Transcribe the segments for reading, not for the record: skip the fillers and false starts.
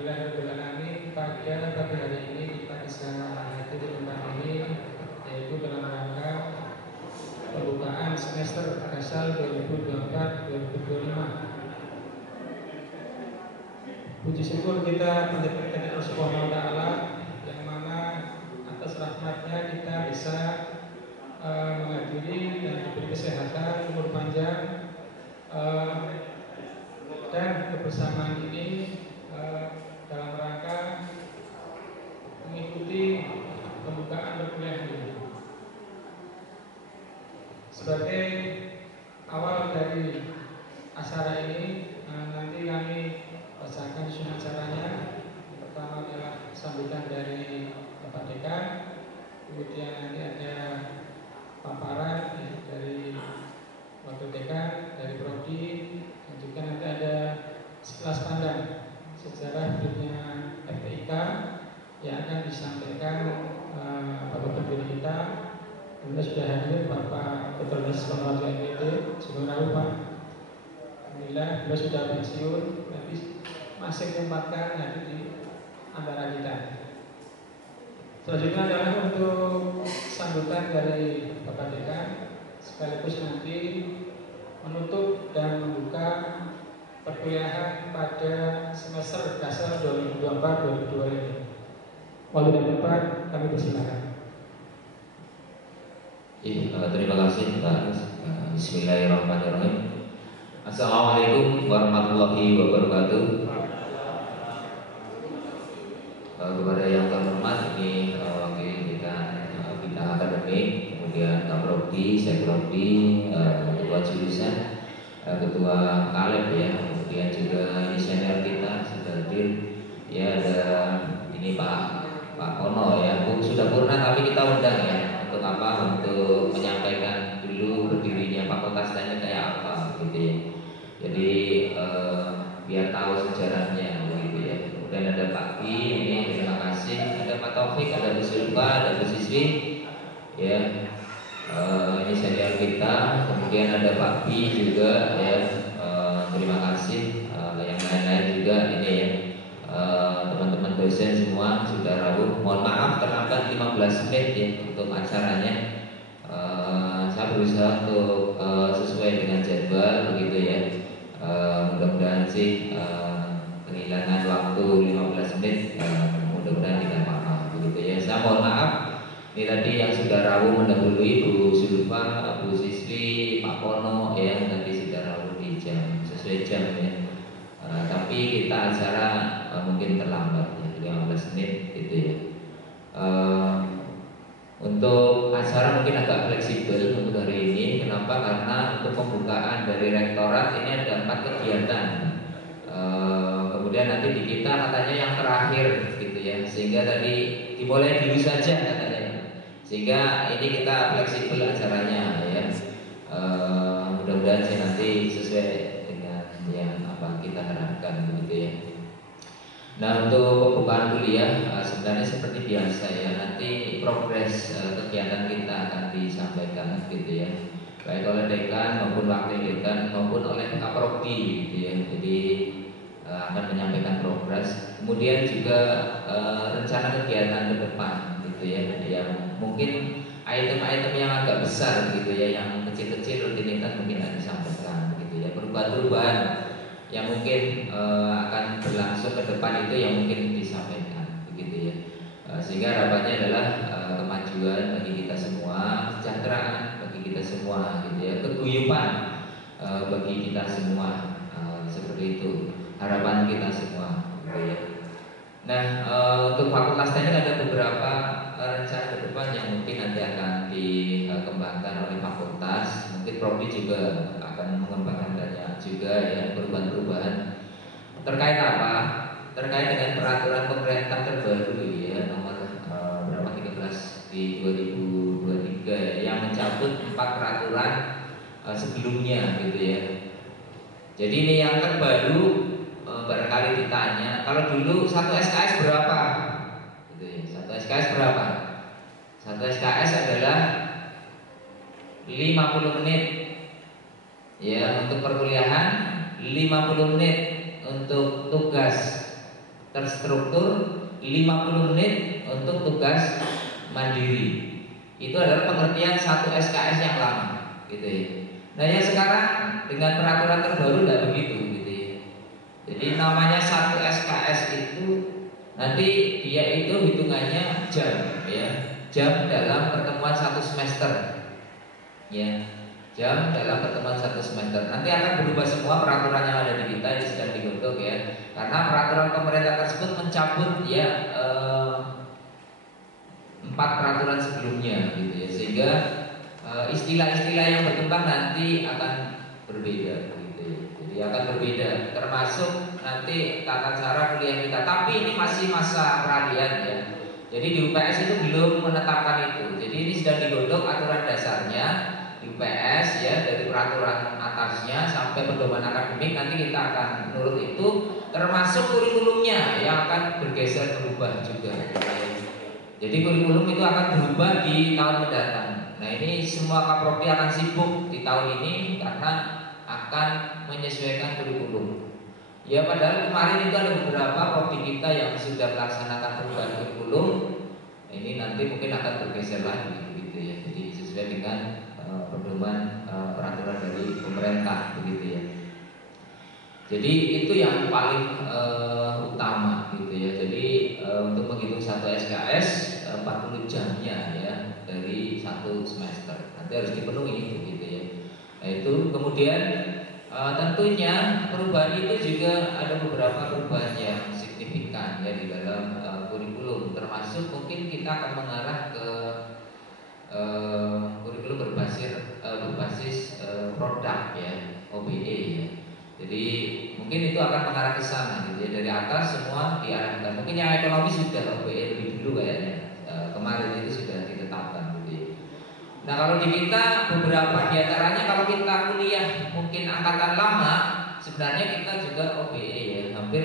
Alhamdulillahirobbilalamin, pada pagi hari ini kita bisa hadir di tempat ini, yaitu dalam rangka pembukaan semester asal 2024-2025. Puji syukur kita panjatkan Allah Subhanahu wa taala yang mana atas rahmatnya kita bisa menghadiri dan diberi kesehatan, umur panjang, dan kebersamaan ini dalam rangka mengikuti pembukaan perkuliahan ini. Sebagai awal dari acara ini, nanti kami bacakan susunan acaranya. Pertama adalah sambutan dari Bapak Dekan, kemudian nanti ada paparan dari Wakil Dekan, dari Prodi, dan juga nanti ada sekelas pandang sejarah dunia FPIK yang akan disampaikan Bapak pendiri kita. Kemudian sudah hadir Bapak Dr. Niswan MPD, Sebenarnya Pak. Alhamdulillah, beliau sudah pensiun, tapi masih menyempatkan hadir di antara kita. Selanjutnya adalah untuk sambutan dari Bapak Dekan, sekaligus nanti menutup dan membuka perkuliahan pada semester dasar 2024-2025 ini. Waktu dan tempat kami persilakan. Terima kasih Pak. Bismillahirrahmanirrahim. Assalamualaikum warahmatullahi wabarakatuh. Kepada yang terhormat, ini wakil kita bidang akademik, kemudian Kak Prodi, Syekh Prodi, ketua jurusan, ketua Kaleb ya, kemudian juga ini senior kita sudah hadir. Ya ada ini Pak Ono ya, sudah purna tapi kita undang ya. Untuk apa? Untuk menyampaikan dulu berdirinya fakultas teknik kayak apa gitu ya. Jadi biar tahu sejarahnya gitu ya. Kemudian ada Pak Ki, ini terima kasih. Ada Pak Taufik, ada Bu Sulfa, ada Bu Siswi ya. Ini senior kita. Kemudian ada Pak Ki juga ya. Terima kasih. Yang lain-lain juga ini ya. Teman-teman dosen semua sudah rawuh. Mohon maaf terlambat 15 menit ya untuk acaranya. Saya berusaha untuk sesuai dengan jadwal begitu ya. Mudah-mudahan sih kehilangan waktu 15 menit, mudah-mudahan tidak apa-apa begitu ya. Saya mohon maaf. Ini tadi yang sudah rawuh mendahului Bu Sulfa, Bu Siswi, Pak Pono ya, tadi sudah rawuh di jam sesuai jam ya. Tapi kita acara mungkin terlambat ya, 15 menit gitu ya. Untuk acara mungkin agak fleksibel untuk hari ini. Kenapa? Karena untuk pembukaan dari rektorat ini ada 4 kegiatan. Kemudian nanti di kita katanya yang terakhir gitu ya, sehingga tadi dimulai dulu saja katanya. Sehingga ini kita fleksibel acaranya ya. Mudah-mudahan sih nanti sesuai dengan yang apa kita harapkan begitu ya. Nah untuk pembukaan kuliah sebenarnya seperti biasa ya, nanti progres kegiatan kita akan disampaikan gitu ya, baik oleh dekan maupun wakil dekan maupun oleh kaprodi gitu ya. Jadi akan menyampaikan progres, kemudian juga rencana kegiatan ke depan gitu ya, yang mungkin item-item yang agak besar gitu ya, yang kecil-kecil rutinitas mungkin akan disampaikan gitu ya, perubahan-perubahan yang mungkin akan berlangsung ke depan itu yang mungkin disampaikan begitu ya. Sehingga harapannya adalah kemajuan bagi kita semua, kesejahteraan bagi kita semua gitu ya, keguyuban bagi kita semua, seperti itu harapan kita semua gitu ya. Nah untuk fakultas teknik ada beberapa rencana ke depan yang mungkin nanti akan dikembangkan oleh fakultas. Mungkin Prodi juga akan mengembangkan banyak juga ya perubahan-perubahan terkait apa? Terkait dengan peraturan pemerintah terbaru ya nomor berapa 13 di 2023 ya, yang mencabut 4 peraturan sebelumnya gitu ya. Jadi ini yang terbaru. Barangkali ditanya, kalau dulu 1 SKS berapa? Gitu ya. 1 SKS berapa? 1 SKS adalah 50 menit ya untuk perkuliahan, 50 menit untuk tugas terstruktur, 50 menit untuk tugas mandiri. Itu adalah pengertian satu SKS yang lama, gitu ya. Nah yang sekarang dengan peraturan terbaru tidak begitu, gitu ya. Jadi namanya satu SKS itu nanti dia itu hitungannya jam, ya, jam dalam pertemuan satu semester, ya, jam dalam pertemuan satu semester. Nanti akan berubah semua peraturan yang ada di kita, ini sedang digodok ya, karena peraturan pemerintah tersebut mencabut ya 4 peraturan sebelumnya, gitu ya, sehingga istilah-istilah yang berkembang nanti akan berbeda, gitu ya. Jadi akan berbeda, termasuk nanti tata cara kuliah kita. Tapi ini masih masa peralihan ya. Jadi di UPS itu belum menetapkan itu. Jadi ini sedang digodok aturan dasarnya di UPS ya, dari peraturan atasnya sampai pedoman akademik. Nanti kita akan menurut itu, termasuk kurikulumnya yang akan bergeser berubah juga. Jadi kurikulum itu akan berubah di tahun mendatang. Nah ini semua kaprodi akan sibuk di tahun ini karena akan menyesuaikan kurikulum. Ya padahal kemarin itu ada beberapa prodi kita yang sudah melaksanakan perubahan kurikulum. Ini nanti mungkin akan bergeser lagi, begitu ya. Jadi sesuai dengan pedoman peraturan dari pemerintah, begitu ya. Jadi itu yang paling utama, gitu ya. Jadi untuk menghitung satu SKS 40 jamnya ya dari satu semester nanti harus dipenuhi, begitu ya. Nah itu kemudian tentunya perubahan itu juga ada beberapa perubahan yang signifikan ya di dalam kurikulum, termasuk mungkin kita akan mengarah ke kurikulum berbasis produk ya, OBE ya. Jadi mungkin itu akan mengarah ke sana, gitu ya. Dari atas semua diarahkan. Mungkin yang ekonomi sudah OBE lebih dulu kayaknya. Kemarin itu sudah ditetapkan, gitu ya. Nah kalau di kita beberapa diantaranya, kalau kita kuliah mungkin angkatan lama, sebenarnya kita juga OBE ya. Hampir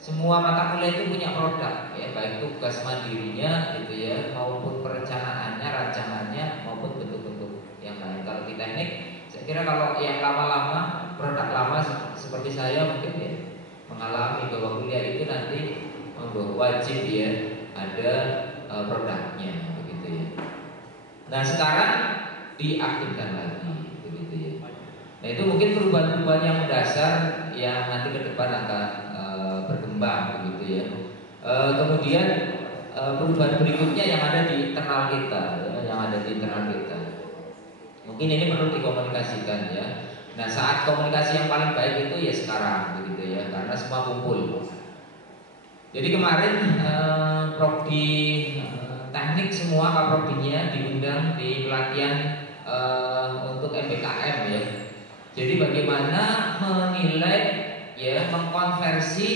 semua mata kuliah itu punya produk ya, baik tugas mandirinya gitu ya, maupun perencanaannya, rancangannya, maupun bentuk-bentuk yang lain. Kalau di teknik, saya kira kalau yang lama-lama, produk lama seperti saya mungkin ya mengalami bahwa kuliah itu nanti wajib ya ada produknya, begitu ya. Nah sekarang diaktifkan lagi, begitu ya. Nah itu mungkin perubahan-perubahan yang mendasar yang nanti ke depan akan berkembang, begitu ya. Kemudian perubahan berikutnya yang ada di internal kita, ya, yang ada di internal kita. Mungkin ini perlu dikomunikasikan ya. Nah saat komunikasi yang paling baik itu ya sekarang, begitu ya, karena semua kumpul. Jadi kemarin prodi teknik semua kaprodinya diundang di pelatihan untuk MBKM ya. Jadi bagaimana menilai ya, mengkonversi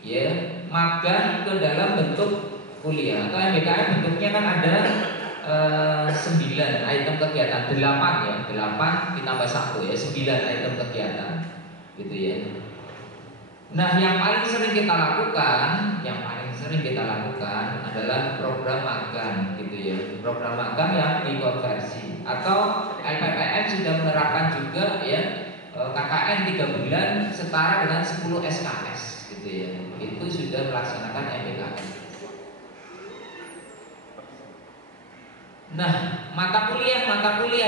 ya magang ke dalam bentuk kuliah. Atau MBKM bentuknya kan ada 9 item kegiatan, 8 ya, 8 ditambah 1 ya, 9 item kegiatan, gitu ya. Nah yang paling sering kita lakukan, adalah program magang, gitu ya. Program magang yang dikonversi. Atau LPPM sudah menerapkan juga ya, KKN 3 bulan setara dengan 10 SKS, gitu ya. Itu sudah melaksanakan MBKM. Nah, mata kuliah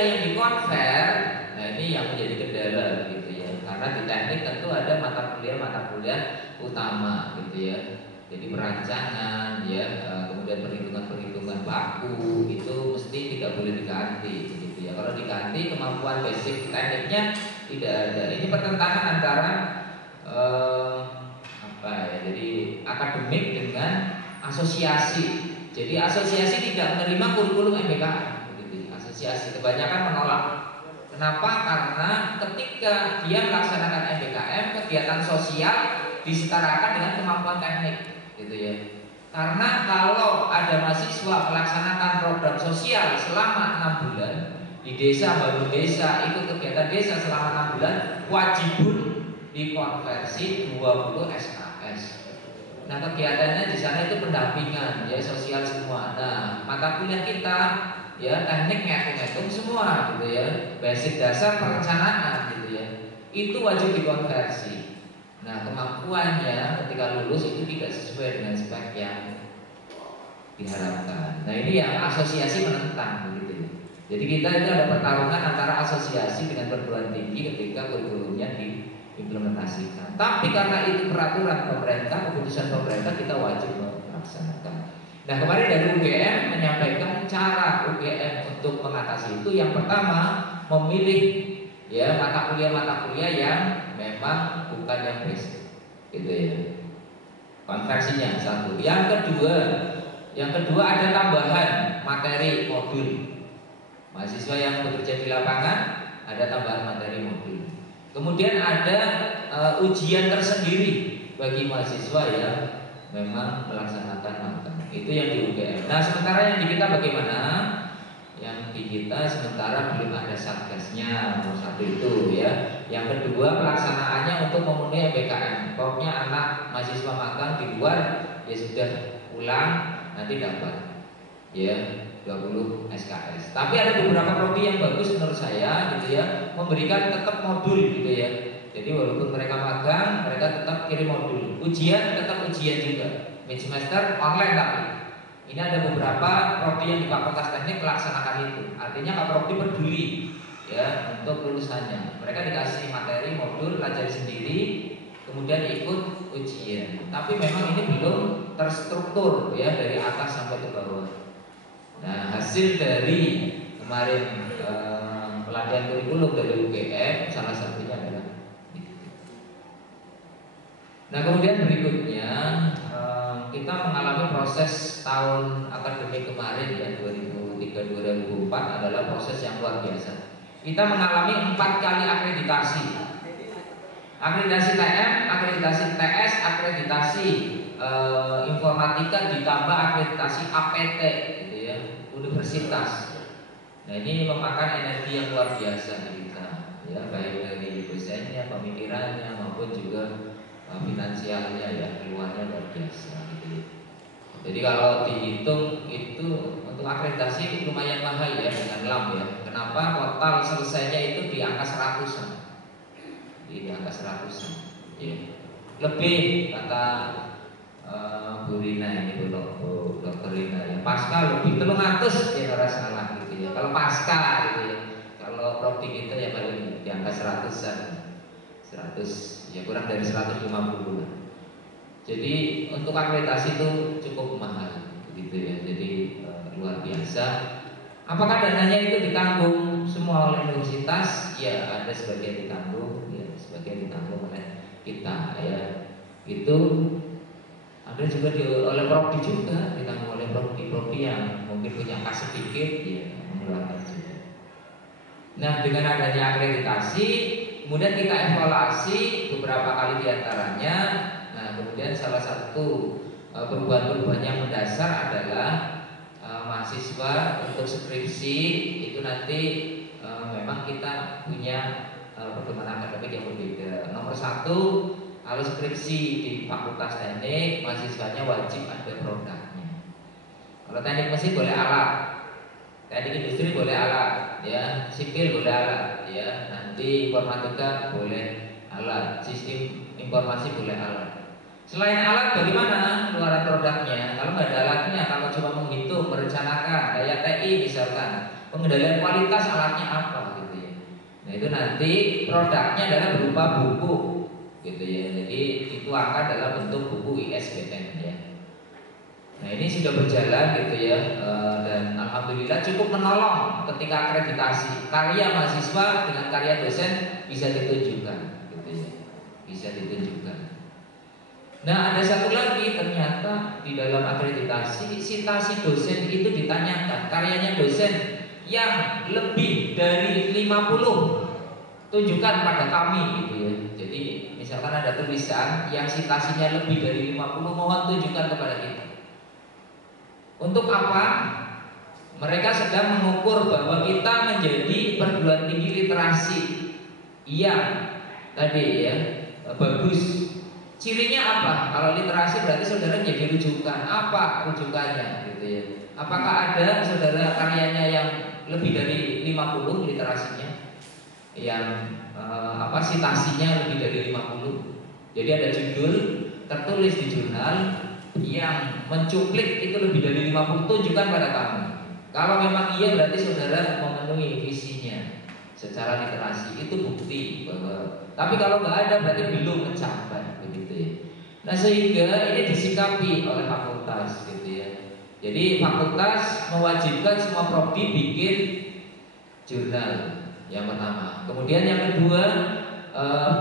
yang dikonver, nah ini yang menjadi kendala, gitu ya. Karena di teknik tentu ada mata kuliah utama, gitu ya. Jadi perancangan, ya, kemudian perhitungan baku itu mesti tidak boleh diganti, gitu ya. Kalau diganti kemampuan basic tekniknya tidak ada. Ini pertentangan antara jadi akademik dengan asosiasi. Jadi asosiasi tidak menerima kurikulum MBKM, begitu. Asosiasi kebanyakan menolak. Kenapa? Karena ketika dia melaksanakan MBKM, kegiatan sosial disetarakan dengan kemampuan teknik, gitu ya. Karena kalau ada mahasiswa melaksanakan program sosial selama 6 bulan di desa, bangun desa, ikut kegiatan desa selama 6 bulan, wajibun dikonversi 20 SKS. Nah kegiatannya di sana itu pendampingan ya, sosial semua. Nah mata kuliah kita ya teknik ngitung-ngitung semua, gitu ya, basic dasar perencanaan, gitu ya, itu wajib dikonversi. Nah, kemampuannya ketika lulus itu tidak sesuai dengan spek yang diharapkan. Nah, ini yang asosiasi menentang begitu. Jadi kita itu ada pertarungan antara asosiasi dengan perguruan tinggi ketika kurikulumnya diimplementasikan. Tapi karena itu peraturan pemerintah, keputusan pemerintah, kita wajib melaksanakan. Nah, kemarin dari UGM menyampaikan cara UGM untuk mengatasi itu. Yang pertama, memilih ya mata kuliah yang memang bukan yang basic, gitu ya. Konversinya satu. Yang kedua ada tambahan materi modul. Mahasiswa yang bekerja di lapangan ada tambahan materi modul. Kemudian ada ujian tersendiri bagi mahasiswa yang memang melaksanakan magang. Itu yang di UGM. Nah, sementara yang di kita bagaimana? Yang di kita sementara belum ada satgasnya, nomor satu itu ya. Yang kedua pelaksanaannya untuk memenuhi MBKM. Pokoknya anak mahasiswa magang di luar ya sudah pulang nanti dapat ya 20 SKS. Tapi ada beberapa prodi yang bagus menurut saya gitu ya, memberikan tetap modul gitu ya. Jadi walaupun mereka magang, mereka tetap kirim modul. Ujian tetap ujian juga. Mid semester online tapi. Ini ada beberapa prodi yang di Fakultas Teknik melaksanakan itu. Artinya Pak Prodi peduli ya untuk lulusannya. Mereka dikasih materi modul, pelajari sendiri, kemudian ikut ujian. Tapi memang ini belum terstruktur ya dari atas sampai ke bawah. Nah, hasil dari kemarin pelatihan kurikulum dari UGM salah satunya adalah itu. Nah, kemudian berikutnya kita mengalami proses tahun akademik kemarin ya 2003-2004 adalah proses yang luar biasa. Kita mengalami 4 kali akreditasi. Akreditasi TM, akreditasi TS, akreditasi informatika ditambah akreditasi APT gitu ya, universitas. Nah, ini memakan energi yang luar biasa kita ya, baik dari dosennya, pemikirannya maupun juga finansialnya ya, keluarnya luar biasa gitu. Jadi kalau dihitung itu untuk akreditasi lumayan mahal ya dengan LAM ya. Kenapa? Total selesainya itu di angka 100-an. Di angka 100-an. Ya. Lebih kata Bu Rina ini Bu Dokter Rina ya. Pasca lebih 300 ya kalau salah gitu ya. Kalau pasca gitu ya. Kalau prodi kita ya paling di angka 100-an. 100 ya kurang dari 150 lah. Jadi untuk akreditasi itu cukup mahal gitu ya. Jadi luar biasa. Apakah dananya itu ditanggung semua oleh universitas? Ya, ada sebagian ditanggung, ya sebagian ditanggung oleh kita ya. Itu ada juga oleh prodi juga, ditanggung oleh prodi yang mungkin punya kas sedikit ya mengeluarkan juga. Nah, dengan adanya akreditasi kemudian kita evaluasi beberapa kali diantaranya. Nah, kemudian salah satu perubahan-perubahan yang mendasar adalah mahasiswa untuk skripsi itu nanti memang kita punya pedoman akademik yang berbeda. Nomor satu, kalau skripsi di Fakultas Teknik mahasiswanya wajib ada produknya. Kalau teknik mesin boleh alat, teknik industri boleh alat, ya, sipil boleh alat, ya. Nanti informatika boleh alat, sistem informasi boleh alat. Selain alat bagaimana keluaran produknya? Kalau nggak ada alatnya, kalau cuma menghitung, merencanakan, kayak TI misalkan, pengendalian kualitas alatnya apa gitu ya. Nah itu nanti produknya adalah berupa buku gitu ya. Jadi itu akan dalam bentuk buku ISBN ya. Nah ini sudah berjalan gitu ya, dan alhamdulillah cukup menolong ketika akreditasi karya mahasiswa dengan karya dosen bisa ditunjukkan, gitu ya, bisa ditunjukkan. Nah ada satu lagi, ternyata di dalam akreditasi citasi dosen itu ditanyakan karyanya dosen yang lebih dari 50 tunjukkan pada kami gitu ya. Jadi misalkan ada tulisan yang citasinya lebih dari 50 mohon tunjukkan kepada kita. Untuk apa? Mereka sedang mengukur bahwa kita menjadi perguruan tinggi literasi yang tadi ya bagus. Cirinya apa? Kalau literasi berarti saudara jadi rujukan. Apa rujukannya gitu ya? Apakah ada saudara karyanya yang lebih dari 50 literasinya? Yang citasinya lebih dari 50? Jadi ada judul tertulis di jurnal yang mencuplik itu lebih dari 50 tunjukkan pada kamu. Kalau memang iya berarti saudara memenuhi visinya secara literasi, itu bukti bahwa. Tapi kalau nggak ada berarti belum mencapai, begitu ya. Nah sehingga ini disikapi oleh fakultas, gitu ya. Jadi fakultas mewajibkan semua prodi bikin jurnal yang pertama. Kemudian yang kedua,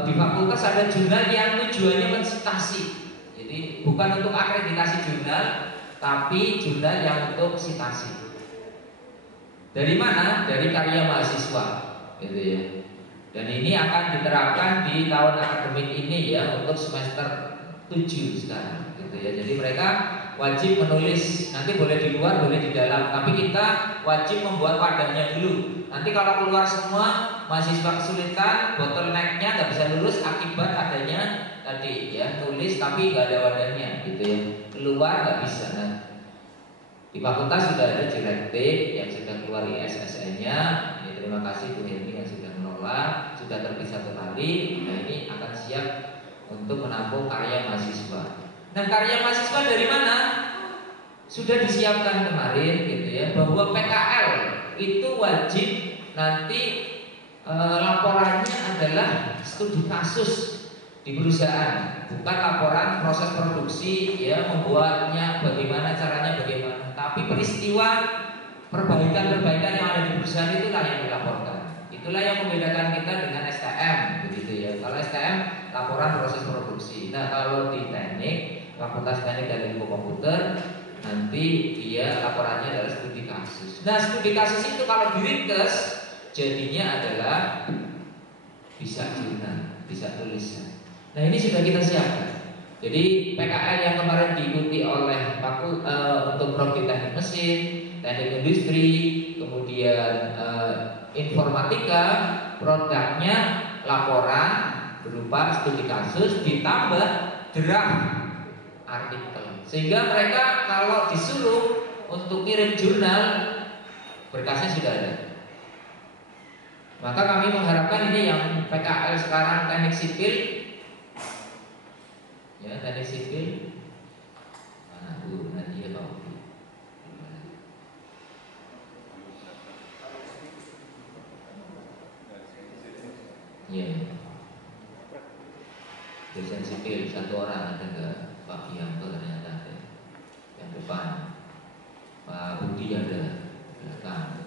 di fakultas ada jurnal yang tujuannya mensitasi. Jadi bukan untuk akreditasi jurnal, tapi jurnal yang untuk sitasi. Dari mana? Dari karya mahasiswa, gitu ya. Dan ini akan diterapkan di tahun akademik ini ya, untuk semester 7 sekarang, gitu ya. Jadi mereka wajib menulis, nanti boleh di luar, boleh di dalam, tapi kita wajib membuat wadahnya dulu. Nanti kalau keluar semua mahasiswa kesulitan, bottlenecknya nggak bisa lulus akibat adanya tadi ya, tulis tapi nggak ada wadahnya, gitu ya. Keluar nggak bisa. Nah, di fakultas sudah ada direktif yang sudah keluar ISSN-nya. Ya, terima kasih Bu Henry yang sudah menolak, sudah terbit 1 kali. Nah ini akan siap untuk menampung karya mahasiswa. Nah karya mahasiswa dari mana? Sudah disiapkan kemarin, gitu ya, bahwa PKL itu wajib nanti laporannya adalah studi kasus di perusahaan, bukan laporan proses produksi ya, membuatnya bagaimana, caranya bagaimana, tapi peristiwa perbaikan-perbaikan yang ada di perusahaan itulah yang dilaporkan. Itulah yang membedakan kita dengan STM, begitu ya. Kalau STM laporan proses produksi. Nah kalau di teknik, Fakultas Teknik dan Ilmu Komputer, nanti dia laporannya adalah studi kasus. Nah studi kasus itu kalau diringkes jadinya adalah bisa jurnal, bisa tulisan. Nah ini sudah kita siapkan. Jadi PKL yang kemarin diikuti oleh untuk prodi teknik mesin, teknik industri, kemudian informatika, produknya laporan berupa studi kasus ditambah draft artikel. Sehingga mereka kalau disuruh untuk kirim jurnal, berkasnya sudah ada. Maka kami mengharapkan ini yang PKL sekarang teknik sipil, ya teknik sipil, mana Bu Nadia Pak? Iya, dosen sipil 1 orang ada nggak? Pak Bianto ternyata ada, yang depan. Pak Budi ada belakang.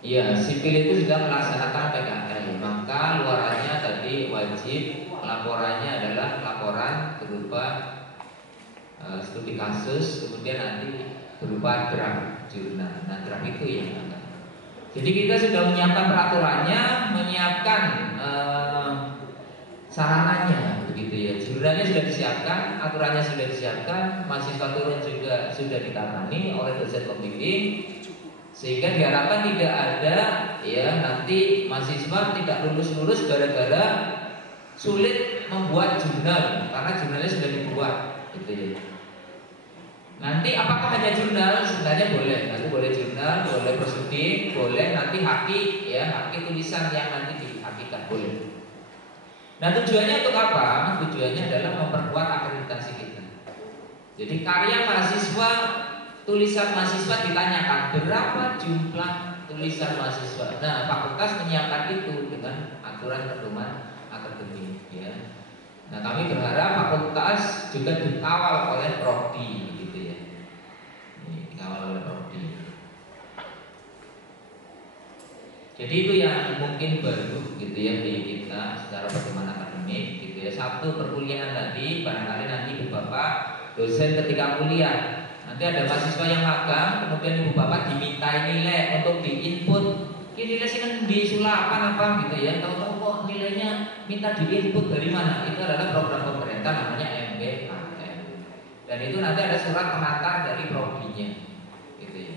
Iya, sipil itu sudah melaksanakan PKL, maka luarannya tadi wajib laporannya adalah laporan berupa studi kasus, kemudian nanti berupa draft jurnal. Nah, draft itu yang akan. Jadi kita sudah menyiapkan peraturannya, menyiapkan sarananya, begitu ya. Jurnalnya sudah disiapkan, aturannya sudah disiapkan, mahasiswa turun juga sudah ditangani oleh dosen pembimbing. Sehingga diharapkan tidak ada ya nanti mahasiswa tidak lulus gara-gara sulit membuat jurnal, karena jurnalnya sudah dibuat, gitu ya. Nanti apakah hanya jurnal? Sebenarnya boleh, nanti boleh jurnal, boleh prosedur, boleh nanti haki ya, haki tulisan yang nanti dihakikan boleh. Nah tujuannya untuk apa? Tujuannya adalah memperkuat akreditasi kita. Jadi karya mahasiswa, tulisan mahasiswa ditanyakan berapa jumlah tulisan mahasiswa. Nah, fakultas menyiapkan itu dengan aturan pedoman akademik ya. Nah, kami berharap fakultas juga dikawal oleh prodi gitu ya. Ini dikawal oleh prodi. Jadi itu yang mungkin baru gitu ya di kita secara pedoman akademik gitu ya. 1 perkuliahan tadi barangkali nanti Ibu Bapak dosen ketika kuliah nanti ada mahasiswa yang magang, kemudian Ibu Bapak diminta nilai untuk diinput. Ini nilai sih kan di sulapan apa gitu ya. Tahu-tahu kok nilainya minta diinput dari mana? Itu adalah program pemerintah namanya MBKM. Dan itu nanti ada surat pengantar dari prodinya, gitu ya.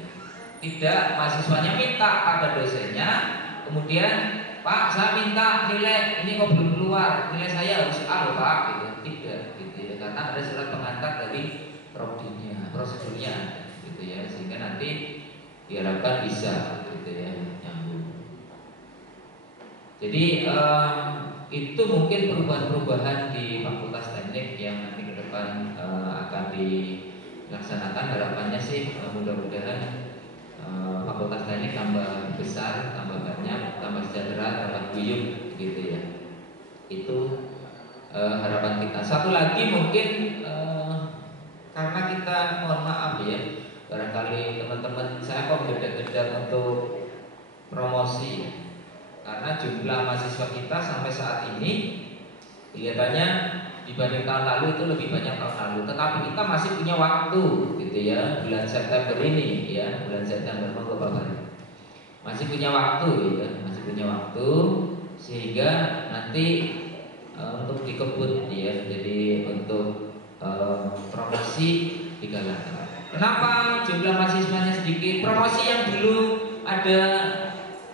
Tidak mahasiswanya minta pada dosennya, kemudian Pak saya minta nilai ini kok belum keluar, nilai saya harus A loh Pak, gitu. Tidak, gitu ya. Karena ada surat pengantar dari prodinya, prosedurnya, gitu ya, sehingga nanti diharapkan bisa, gitu ya, nyambung. Jadi itu mungkin perubahan-perubahan di Fakultas Teknik yang nanti ke depan akan dilaksanakan. Harapannya sih mudah-mudahan Fakultas Teknik tambah besar, tambah banyak, tambah sejahtera, tambah guyup gitu ya. Itu harapan kita. Satu lagi mungkin karena kita mohon maaf ya, barangkali teman-teman saya kok beda-beda untuk promosi. Karena jumlah mahasiswa kita sampai saat ini kelihatannya dibanding tahun lalu itu lebih banyak tahun lalu. Tetapi kita masih punya waktu gitu ya, bulan September ini ya, bulan September monggo Bapak. Masih punya waktu ya, masih punya waktu sehingga nanti untuk dikebut ya, jadi untuk promosi digalakkan. Kenapa jumlah mahasiswanya sedikit? Promosi yang dulu ada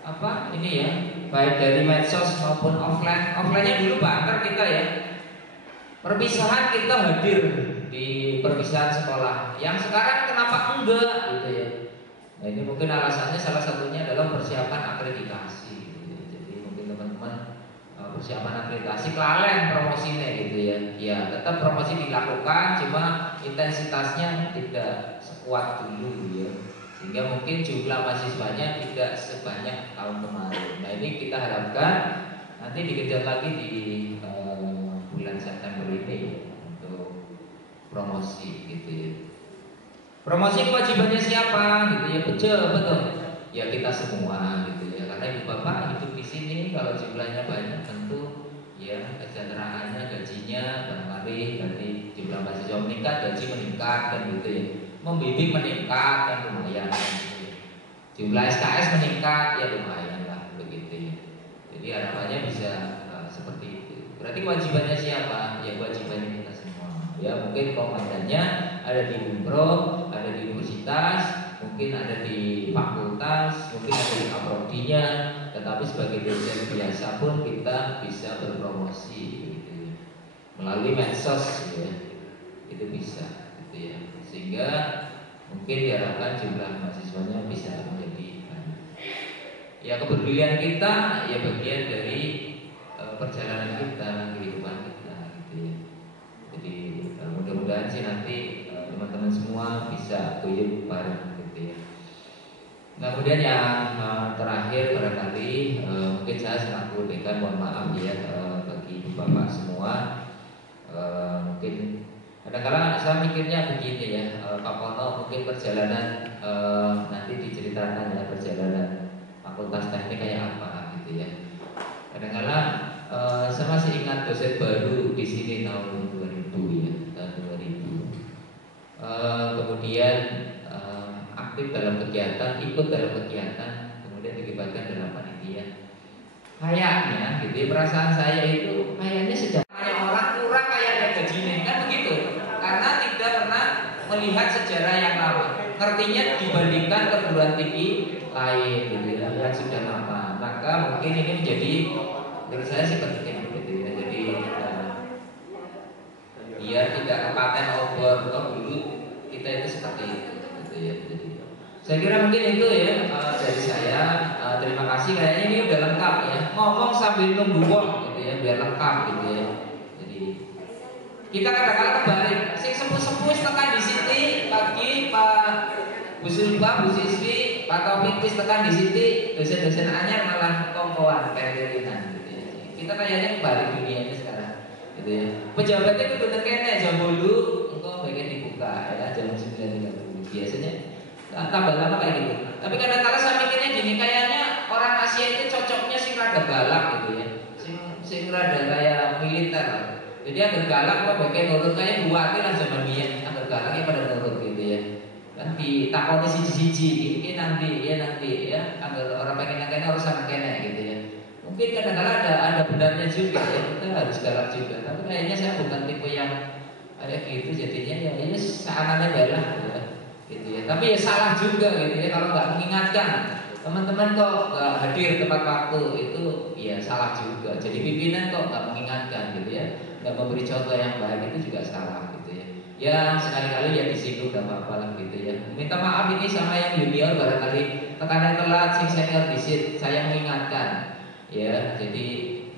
apa ini ya, baik dari medsos maupun offline-nya dulu banter kita ya. Perpisahan kita hadir di perpisahan sekolah. Yang sekarang kenapa enggak gitu ya? Nah ini mungkin alasannya salah satunya adalah persiapan akreditasi gitu ya. Jadi mungkin teman-teman persiapan akreditasi kelalen promosinya gitu ya. Ya tetap promosi dilakukan, cuma intensitasnya tidak sekuat dulu ya. Sehingga mungkin jumlah mahasiswanya tidak sebanyak tahun kemarin. Nah ini kita harapkan nanti dikejar lagi di bulan September ini untuk promosi gitu ya. Promosi kewajibannya siapa gitu ya, betul. Ya kita semua gitu ya. Karena ibu bapak hidup di sini, kalau jumlahnya banyak tentu ya kesejahteraannya, gajinya barangkali nanti jumlah mahasiswa meningkat, gaji meningkat kan gitu ya. Membimbing meningkat kan lumayan gitu ya. Jumlah SKS meningkat ya lumayan lah begitu ya. Jadi harapannya bisa seperti itu. Berarti kewajibannya siapa? Ya kewajibannya kita semua. Ya mungkin komandannya ada di Umpro, ada di universitas, mungkin ada di fakultas, mungkin ada di kaprodinya. Tetapi sebagai dosen biasa pun kita bisa berpromosi gitu ya. Melalui medsos ya. Itu bisa gitu ya. Sehingga mungkin diharapkan jumlah mahasiswanya bisa menjadi banyak. Ya kepedulian kita ya bagian dari perjalanan kita, kehidupan kita gitu ya. Jadi mudah-mudahan sih nanti teman-teman semua bisa guyup bareng gitu ya. Nah kemudian yang terakhir barangkali mungkin saya selaku dekan mohon maaf ya bagi ibu bapak semua, mungkin kadang-kadang saya mikirnya begini ya, Pak Pono mungkin perjalanan nanti diceritakan ya perjalanan Fakultas Teknik kayak apa gitu ya. Kadang-kadang saya masih ingat dosen baru di sini tahun 2000 ya, tahun 2000. Kemudian aktif dalam kegiatan, ikut dalam kegiatan, kemudian dilibatkan dalam panitia. Kayaknya gitu ya, perasaan saya itu kayaknya sejak orang kurang kayak ada gajinya kan begitu. Karena tidak pernah melihat sejarah yang lama. Ngertinya dibandingkan perguruan tinggi lain gitu ya, yang sudah lama. Maka mungkin ini menjadi menurut saya sih penting gitu ya. Jadi biar tidak kepaten obor dulu kita itu seperti itu gitu ya. Jadi saya kira mungkin itu ya dari saya. Terima kasih, kayaknya ini udah lengkap ya. Ngomong sambil nunggu wong gitu ya, biar lengkap gitu ya. Jadi kita kadang-kadang kebalik, sing sepuh-sepuh tekan di sini pagi Pak Bu Sulba, Bu Siswi, Pak Taufik wis tekan di sini, dosen-dosen anyar malah kongkoan kayak gitu ya. Kita kayaknya kebalik dunianya sekarang gitu ya. Pejabatnya kudu tekene jam 8 engko bagian dibuka ya jam 9.30 biasanya. Tambah lama kayak gitu. Tapi kadang-kadang saya mikirnya gini, kayaknya orang Asia itu cocoknya sing rada galak gitu ya. Sing rada kayak militer lah. Jadi agar galak kok bagian nurut kayak buatin lah zaman biyen, agar galaknya pada nurut gitu ya. Kan ditakoni siji-siji, ini nanti ya, agar orang pengen nakene harus sama kene gitu ya. Mungkin kadang-kadang ada benarnya juga ya, kita harus galak juga. Tapi kayaknya saya bukan tipe yang kayak gitu, jadinya ya ini seangannya balah gitu ya. Gitu ya. Tapi ya salah juga gitu ya kalau nggak mengingatkan teman-teman kok nggak hadir tepat waktu itu ya salah juga. Jadi pimpinan kok nggak mengingatkan gitu ya, nggak memberi contoh yang baik itu juga salah gitu ya. Ya sekali-kali ya disinggung nggak apa-apa lah gitu ya. Minta maaf ini sama yang junior barangkali tekanan telat, sing senior disit saya mengingatkan. ya. Jadi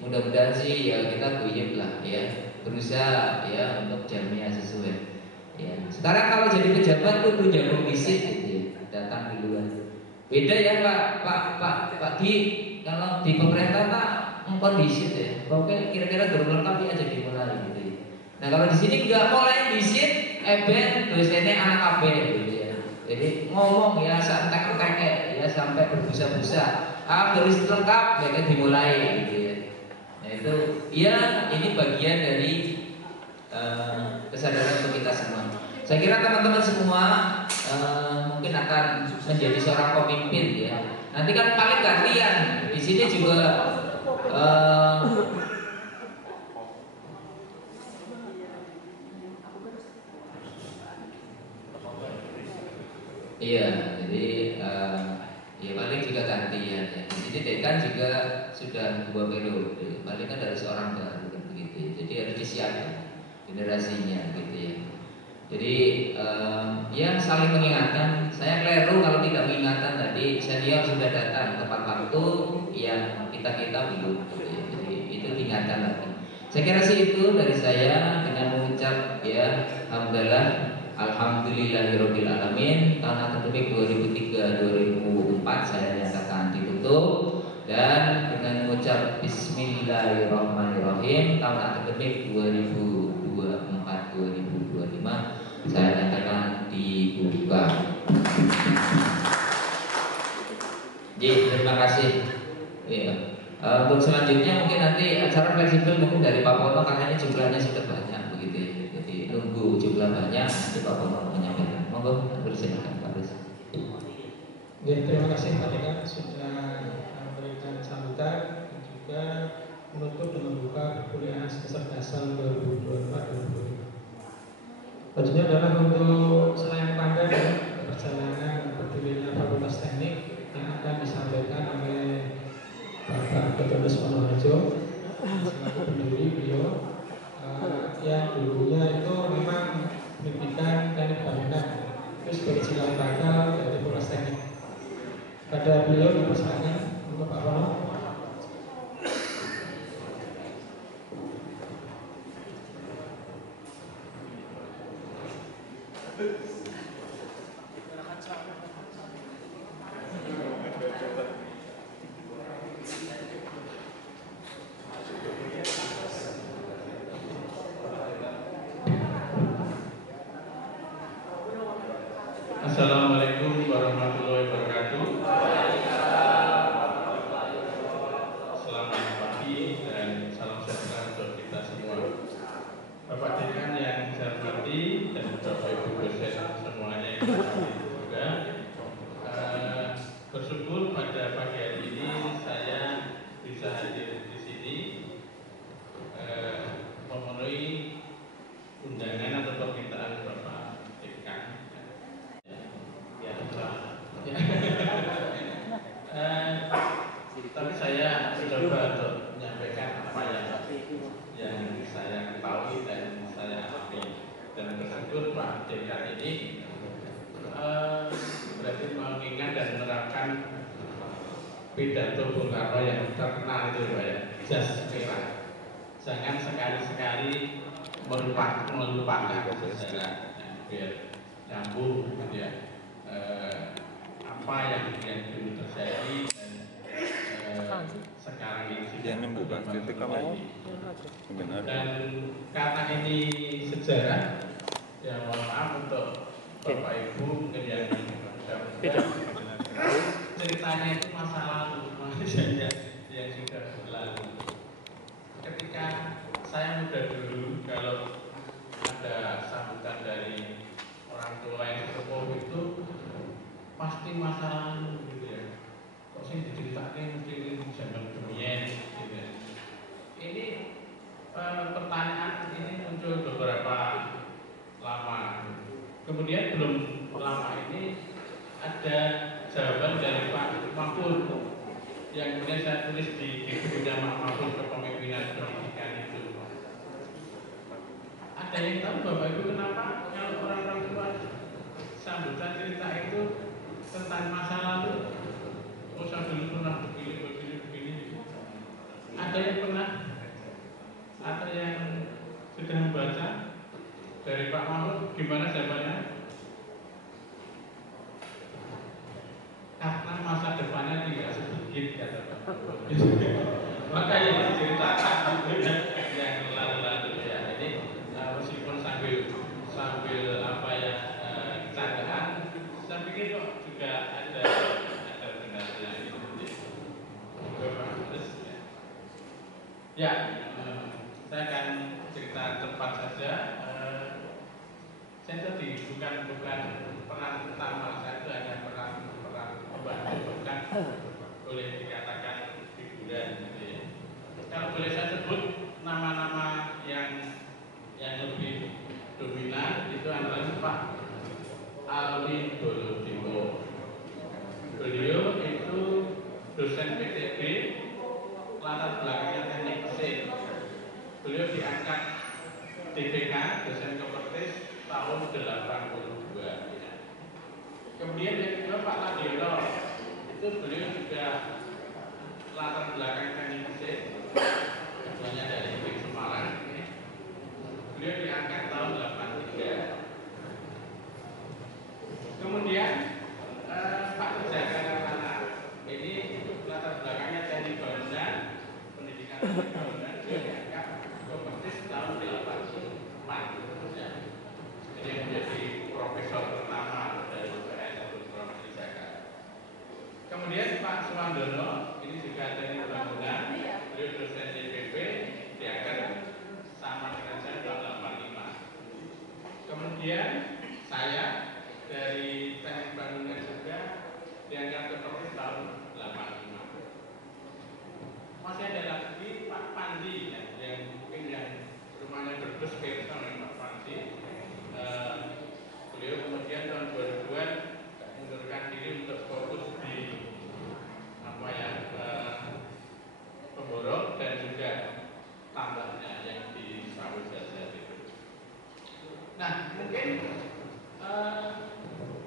mudah-mudahan sih ya kita guyup lah ya, berusaha ya untuk jamnya sesuai ya. Sekarang kalau jadi pejabat kudu jago fisik gitu ya, datang duluan. Beda ya Pak Di, kalau di pemerintah Pak kondisi ya, pokoknya kira-kira lengkap ya jadi mulai gitu ya. Nah kalau di sini nggak mulai disit, dosennya anak KB gitu ya. Jadi ngomong ya santai-santai ya sampai berbusa-busa. Tulis lengkap mereka dimulai gitu ya. Nah itu ya ini bagian dari kesadaran untuk kita semua. Saya kira teman-teman semua mungkin akan menjadi seorang pemimpin ya. Nanti kan paling gantian di sini juga iya, jadi ya paling juga gantian ya. Di sini dekan juga sudah 2 periode, paling kan dari seorang baru kan begitu. Jadi harus disiapkan generasinya gitu ya. Jadi ya saling mengingatkan. Saya keliru kalau tidak mengingatkan tadi. Senior sudah datang tepat waktu, yang kita belum. Jadi itu diingatkan lagi. Saya kira sih itu dari saya dengan mengucap ya alhamdulillah, alhamdulillahirabbil alamin. Tahun akademik 2003-2004 saya nyatakan ditutup, dan dengan mengucap bismillahirrahmanirrahim tahun akademik 2024-2025 saya nyatakan dibuka. Jadi terima kasih. Ya. Untuk selanjutnya mungkin nanti acara fleksibel mungkin dari Pak Pono karena ini jumlahnya sudah banyak begitu ya. Jadi nunggu jumlah banyak nanti Pak Pono menyampaikan. Monggo bersilakan Pak Bes. Ya, terima kasih Pak Dekan sudah memberikan sambutan dan juga menutup dengan membuka perkuliahan semester dasar 2024-2025. Selanjutnya adalah untuk selayang pandang perjalanan berdirinya Fakultas Teknik yang akan disampaikan oleh Bapak Dr. Monoharjo selaku pendiri beliau yang dulunya itu memang pendidikan teknik bangunan, terus berjalan bakal dari Fakultas Teknik. Pada beliau dipersilakan untuk Pak Rono. Assalamualaikum warahmatullahi wabarakatuh. Selamat pagi dan salam sejahtera untuk kita semua. Bapak Dekan yang saya hormati dan Bapak Ibu dosen semuanya yang juga bersyukur pada pagi hari ini saya bisa hadir di sini memenuhi undangan atau permintaan Bapak Dekan. Tapi saya mencoba untuk menyampaikan apa yang saya ketahui dan saya alami, dan bersyukur Pak Dekan ini berarti mengingat dan menerapkan pidato Bung Karno yang terkenal itu Pak ya, jas merah. Jangan sekali-sekali melupakan sejarah, biar nyambung gitu ya. Apa yang dulu terjadi dan sekarang ini sudah bukan kritik kamu benar. Dan karena ini sejarah, ya mohon maaf untuk Bapak Ibu mungkin yang ceritanya itu masa lalu, maksudnya yang sudah berlalu. Ketika saya muda dulu, kalau ada sambutan dari orang tua yang sepuh itu pasti masa lalu gitu ya. Kok sih diceritakan mungkin zaman dunia gitu ya. Ini pertanyaan ini muncul beberapa lama. Kemudian belum lama ini ada jawaban dari Pak Mahfud yang kemudian saya tulis di bukunya Pak Mahfud Kepemimpinan Pendidikan itu. Ada yang tahu Bapak Ibu kenapa kalau orang-orang tua sambutan cerita itu tentang masa lalu? Oh saya dulu pernah begini. Ada yang pernah, ada yang sudah membaca dari Pak Mahmud, gimana jawabannya? Karena masa depannya tidak sedikit, kata Pak Mahmud. Maka yang diceritakan yang lalu-lalu ya. Jadi meskipun sambil apa ya candaan, saya pikir kok juga ada benarnya gitu. Ya, saya akan cerita cepat saja. Saya tadi bukan peran utama, saya itu hanya peran pembantu, bukan boleh dikatakan figuran. Gitu ya. Kalau boleh saya sebut nama-nama yang lebih dominan itu adalah Pak Alwi Dolodewo. Beliau itu dosen PTB, latar belakangnya teknik mesin. Beliau diangkat DPK, dosen Kopertis tahun 82. Kemudian yang kedua Pak Ladiono, itu beliau juga latar belakang teknik mesin, keduanya dari Semarang. Beliau diangkat tahun 83. Kemudian Pak Jakarta ini latar belakangnya teknik bangunan, pendidikan teknik bangunan, dia diangkat Kopertis tahun 84. Jadi yang menjadi profesor pertama dari UPN atau Provinsi Jakarta. Kemudian Pak Suwandono ini juga teknik bangunan, beliau dosen DPP, diangkat sama dengan saya tahun 85. Kemudian saya dari teknik bangunan juga diangkat Kopertis tahun 85. Masih ada lagi Pak Pandi yang mungkin yang rumahnya Brebes kayak sama Pak Pandi. Beliau kemudian tahun 2000-an mengundurkan diri untuk fokus di apa ya pemborok dan juga tambahnya yang di sawit saja itu. Nah mungkin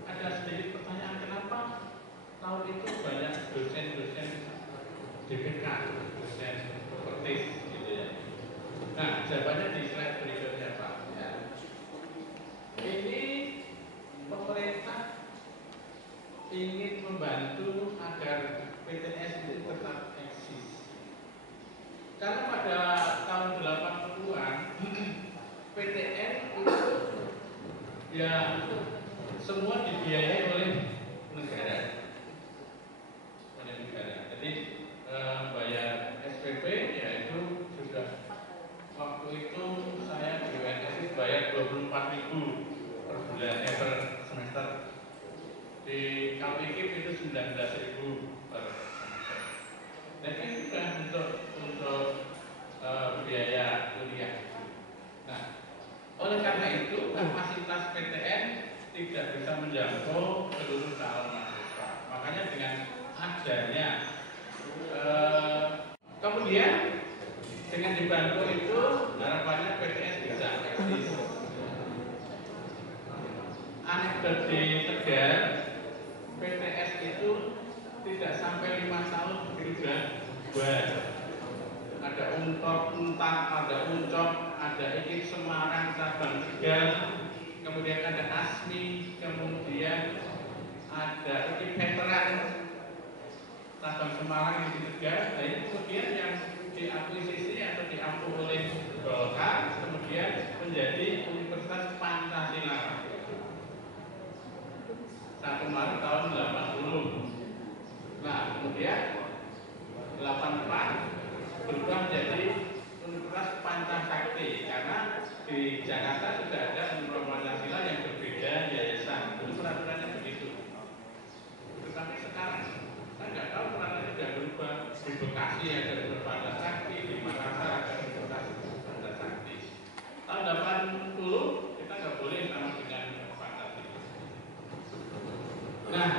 ada sedikit pertanyaan kenapa tahun itu banyak dosen-dosen DPK, dosen Kopertis gitu ya. Nah jawabannya di slide berikutnya Pak. Ya. Ini pemerintah ingin membantu agar PTS itu tetap eksis. Karena pada tahun 80-an PTN itu ya semua dibiayai oleh negara. Jadi bayar SPP yaitu sudah waktu itu saya di UNS bayar 24.000 per bulan per semester. Di KPKIP itu 19.000 per semester. Dan ini sudah untuk biaya kuliah. Nah, oleh karena itu kapasitas PTN tidak bisa menjangkau seluruh calon mahasiswa. Makanya dengan adanya kemudian dengan dibantu itu harapannya PTS bisa eksis. Anekdot di Tegal, PTS itu tidak sampai 5 tahun sudah bubar. Ada Untok, ada Uncok, ada IKIP Semarang, cabang Tegal, kemudian ada ASMI, kemudian ada IKIP Veteran, cabang Semarang di Tegal. Nah ini kemudian yang diakuisisi atau diampu oleh Golkar, kemudian menjadi Universitas Pancasila. 1 Maret tahun 80. Nah kemudian 84 berubah menjadi Universitas Pancasakti karena di Jakarta sudah ada Universitas Pancasila yang berbeda yayasan. Dulu peraturannya begitu. Tetapi sekarang saya nggak tahu peraturannya sudah berubah. Di Bekasi ada Universitas Pancasakti, di Makassar ada Universitas Pancasakti. Tahun 80 kita nggak boleh sama dengan Pancasila. Nah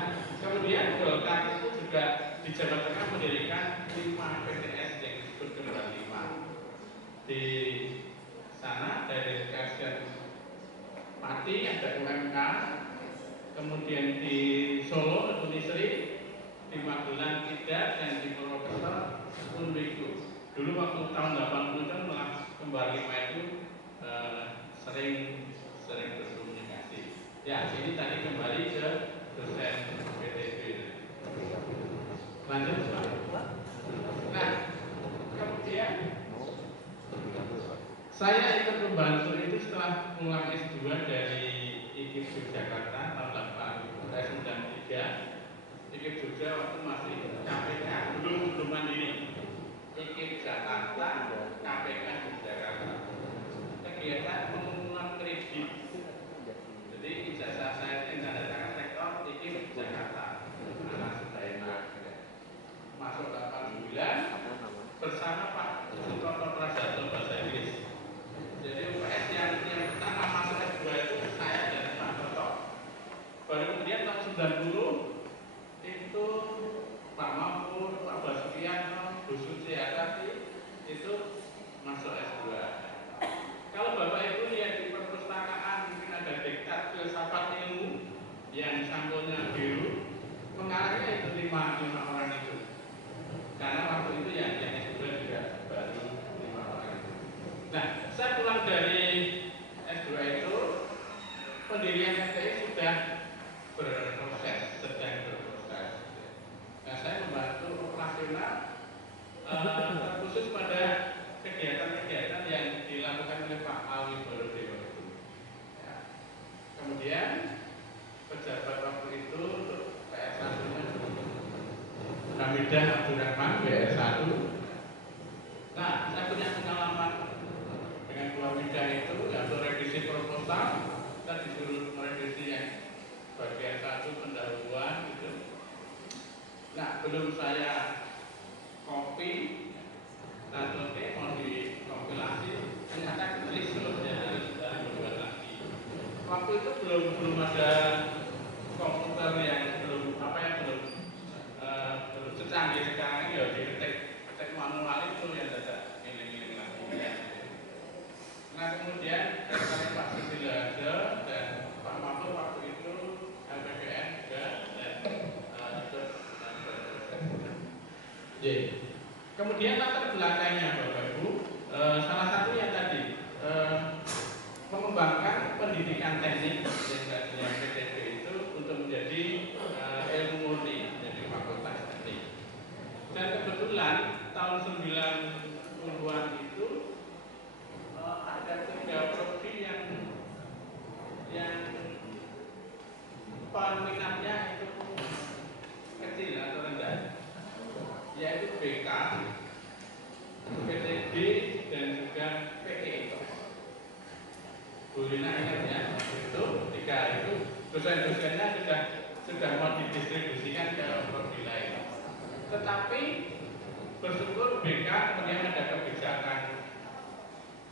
kemudian Golkar itu juga di Jawa Tengah mendirikan 5 PTS yang disebut Kembar 5. Di sana dari Kabupaten Pati ada UMK, kemudian di Solo ada Unisri, di Magelang tidak, dan di Purwokerto Unwiku. dulu waktu tahun 80 kan malah kembar 5 itu sering berkomunikasi. Ya, ini tadi kembali ke dosen PTB. Lanjut Pak. Nah, kemudian saya ikut membantu itu setelah pulang S2 dari IKIP Yogyakarta tahun 93. IKIP Jogja waktu masih KPK, belum mandiri. IKIP Jakarta, KPK Yogyakarta. Kegiatan pengumuman kredit. Jadi ijazah saya yang tanda tangan rektor IKIP Jakarta. Anak Sudaina. Masuk 8 bulan bersama Pak Sutopo Prasetyo bahasa Inggris. Jadi UPS yang pertama masuk S2 itu saya dan Pak Toto. Baru kemudian tahun 90 itu Pak Mahfud, Pak Basukiano, Bu Suci Hartati itu masuk S2. Kalau Bapak Ibu lihat di perpustakaan mungkin ada diktat filsafat ilmu yang sampulnya biru, pengarangnya itu 5 orang itu. Karena waktu itu yang S2 juga baru 5 orang itu. Nah, saya pulang dari S2 itu, pendirian FPI sudah berproses, sedang berproses. Nah, saya membantu operasional khusus pada kegiatan-kegiatan yang dilakukan oleh Pak Alwi Borodewa itu. Ya. Kemudian pejabat waktu itu PR1-nya Hamidah Abdurrahman, PR1. Nah, saya punya pengalaman dengan Bu Hamidah itu untuk revisi proposal, kita disuruh merevisi yang bagian 1 pendahuluan gitu. Nah, belum saya copy, lalu mau dikompilasi, ternyata tulis seluruhnya sudah dibuat lagi. Waktu itu belum ada komputer yang belum secanggih sekarang ini, ya diketik manual itu yang ada ngiling-ngiling lagi. Nah, kemudian dari Pak Susilaja dan Pak Mahfud waktu itu LPPN juga dan ikut. Kemudian latar belakangnya Bapak Ibu, salah satu yang tadi mengembangkan pendidikan teknik yang PTB itu untuk menjadi ilmu murni, menjadi fakultas teknik. Dan kebetulan tahun 90-an itu ada 3 prodi yang peminatnya itu kecil atau rendah, yaitu BK, PTB, dan juga PE. Bu Lina ingat ya, itu 3 itu dosen-dosennya sudah mau didistribusikan ke prodi lain. Tetapi bersyukur BK kemudian ada kebijakan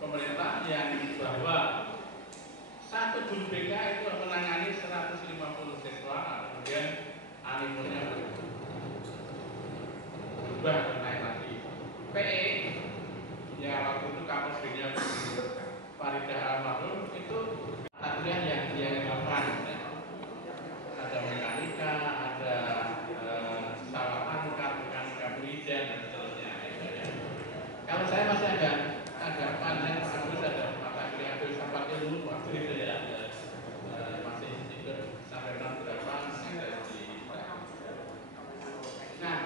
pemerintah yang bahwa 1 guru BK itu menangani 150 siswa, kemudian animonya berubah naik lagi. PE ya waktu itu kapusnya Faridah Almarhum itu kuliah yang relevan. Ada mekanika, ada salah angkat, mekanika militer dan seterusnya. Kalau saya masih agak pandai, harus ada mata kuliah filsafat ilmu waktu itu ya, masih ikut sampai tahun berapa mengajar di. Nah,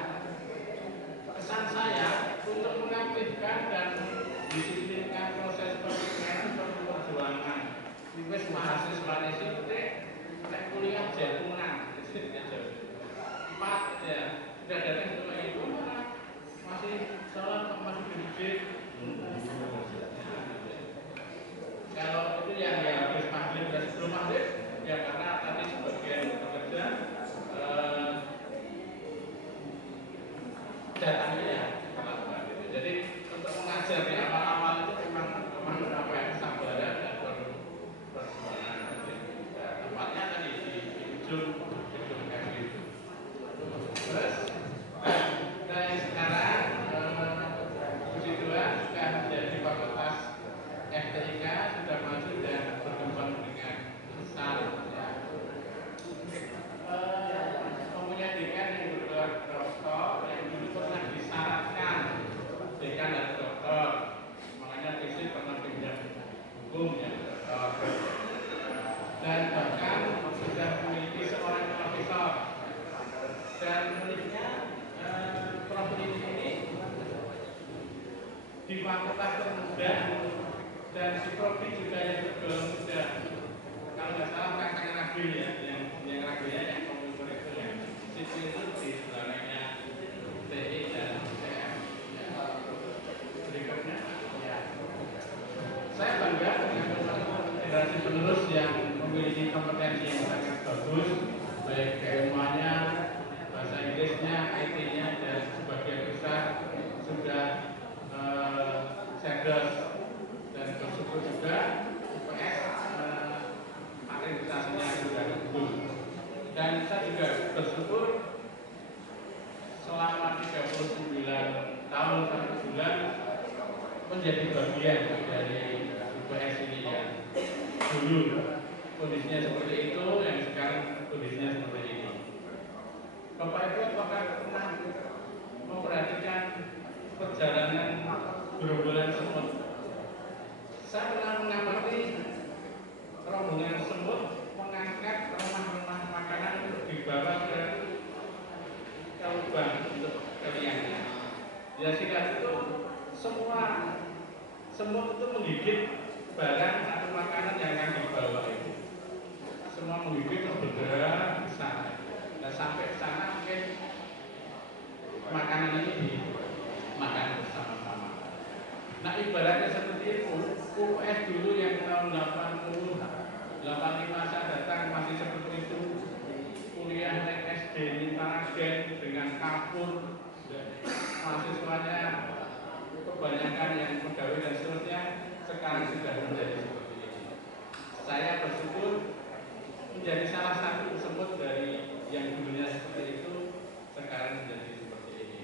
hukum ya, dan bahkan sudah memiliki seorang profesor, dan uniknya profil ini di fakultas termuda dan si Profi juga yang tergolong muda. Kalau nggak salah kakaknya Nabil ya, yang Nabilnya yang komputer itu ya. Sisi itu di sebelahnya TI dan TM. Berikutnya, ya. Saya bangga dengan generasi penerus yang memiliki kompetensi yang sangat bagus, baik keilmuannya, bahasa Inggrisnya, IT-nya, dan sebagian besar sudah cerdas, dan bersyukur juga UPS akreditasinya sudah unggul. Dan saya juga bersyukur selama 39 tahun 1 bulan menjadi bagian dari UPS ini yang dulu kondisinya seperti itu, yang sekarang kondisinya seperti ini. Bapak Ibu apakah pernah memperhatikan perjalanan gerombolan semut? Saya pernah mengamati rombongan semut mengangkat rumah-rumah makanan untuk dibawa ke lubang untuk kaliannya. Ya singkat itu semua semut itu menggigit barang atau makanan yang akan dibawa itu. Semua menggigit terus bergerak ke sana. Dan sampai ke sana mungkin makanan ini dimakan bersama-sama. Nah ibaratnya seperti itu, UPS dulu yang tahun 80, 85 saya datang masih seperti itu. Kuliah naik SD di Taragen dengan kapur, mahasiswanya kebanyakan yang pegawai dan seterusnya, sekarang sudah menjadi seperti ini. Saya bersyukur menjadi salah satu semut dari yang dulunya seperti itu, sekarang menjadi seperti ini.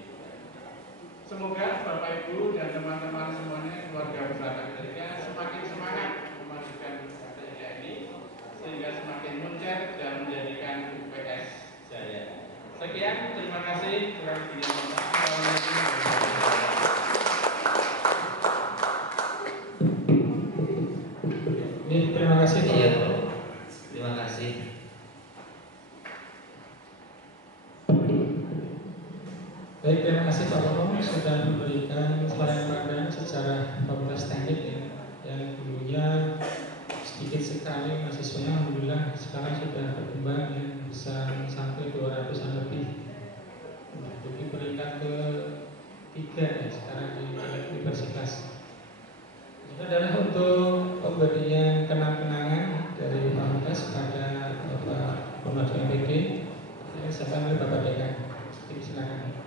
Semoga Bapak Ibu dan teman-teman semuanya, keluarga besar Katolika semakin semangat memajukan Katolika ini, sehingga semakin muncar dan menjadikan UPS jaya. Sekian, terima kasih. Kurang lebihnya mohon maaf. Assalamualaikum warahmatullahi wabarakatuh. Terima kasih. Iya, terima kasih. Baik, terima kasih Pak Kokom sudah memberikan pelayanan pandangan secara fakultas teknik ya, yang dulunya sedikit sekali mahasiswanya, alhamdulillah sekarang sudah berkembang ya, bisa sampai 200-an lebih. Jadi peringkat ke-3 ya sekarang di universitas. Itu adalah untuk pemberian kenang-kenangan dari fakultas kepada Bapak Pemerintah MPD. Saya panggil Bapak Dekan. Silakan.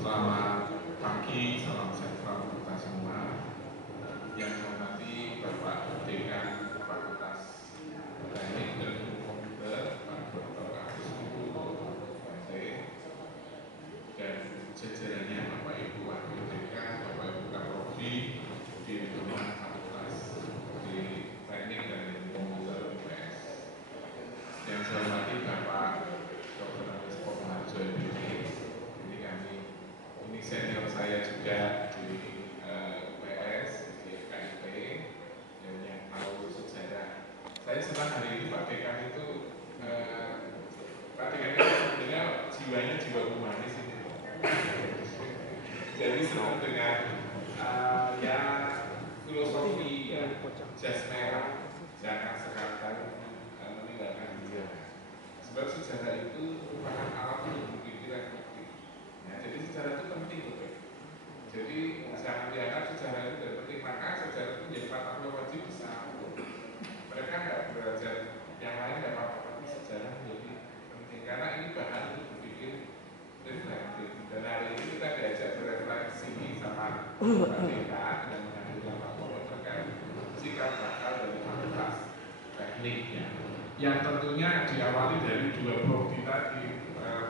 Selamat pagi, salam sejahtera untuk kita semua. Yang saya hormati Bapak Dekan Fakultas Teknik dan Ilmu Komputer, Pak Dr. Agus MC, dan jajarannya Bapak Ibu Wakil Dekan, Bapak Ibu Kaprodi di lingkungan Fakultas di Teknik dan Ilmu Komputer UPS. Yang saya hormati Bapak Dr. Agus Pokoharjo MPD. Ini senior saya juga di UPS, di FKIP, dan yang tahu sejarah. Saya senang hari ini Pak Dekan itu, Pak Dekan itu sebenarnya jiwanya jiwa humanis ini. Jadi senang dengan ya filosofi jas merah, jangan sekadar meninggalkan dia. Sebab sejarah itu merupakan alat untuk berpikir efektif. Ya, jadi sejarah itu penting betul. Jadi jangan dianggap sejarah itu tidak penting, maka sejarah itu menjadi mata wajib besar. Mereka nggak belajar yang lain nggak apa-apa, tapi sejarah menjadi penting karena ini bahan untuk berpikir reflektif. Dan hari ini kita diajak berefleksi sama Pak Dekan dan menghadirkan Pak Polo terkait sikap bakal dari fakultas tekniknya, yang tentunya diawali dari dua prodi tadi,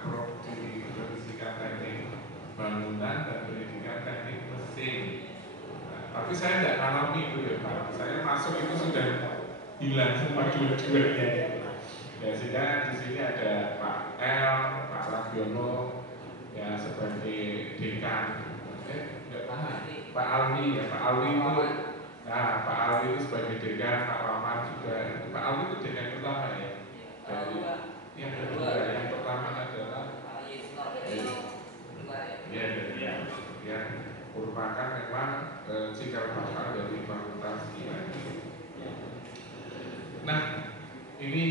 prodi pendidikan teknik bangunan dan pendidikan teknik mesin. Nah, tapi saya tidak ngalami itu ya Pak. Saya sudah hilang semua duit-duitnya. Ya, sehingga di sini ada Pak L, Pak Lagiono, ya sebagai dekan, enggak paham, Pak Alwi, ya Pak Alwi itu, nah Pak Alwi itu sebagai dekan, Pak Waman juga, Pak Alwi itu dekan pertama ya, dari yang kedua, yang pertama adalah, ya dari yang merupakan memang cikal bakal dari fakultas IAIN. Nah, ini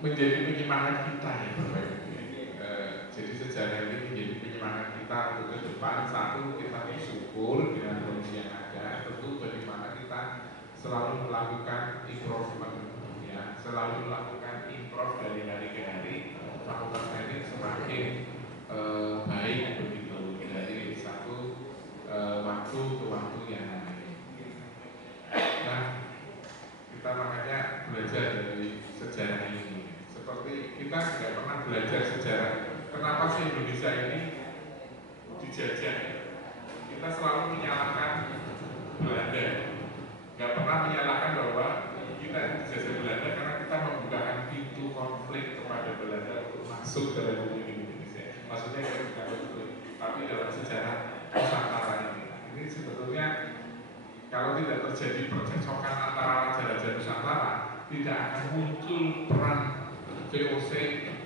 menjadi penyemangat kita ya Bapak Ibu. Jadi sejarah ini menjadi penyemangat kita untuk ke depan. Satu, kita bersyukur dengan kondisi yang ada. Tentu bagaimana kita selalu melakukan improvement, ya, selalu melakukan improve dari hari ke hari. Fakultas teknik semakin baik begitu dari satu waktu ke waktu yang lain. Nah, kita makanya belajar dari sejarah ini. Seperti kita tidak pernah belajar sejarah kenapa sih Indonesia ini dijajah. Kita selalu menyalahkan Belanda, nggak pernah menyalahkan bahwa kita dijajah Belanda karena kita membukakan pintu konflik kepada Belanda untuk masuk ke Republik Indonesia. Maksudnya kita bukan konflik, tapi dalam sejarah Nusantara ini sebetulnya kalau tidak terjadi percekcokan antara raja-raja Nusantara, tidak akan muncul peran VOC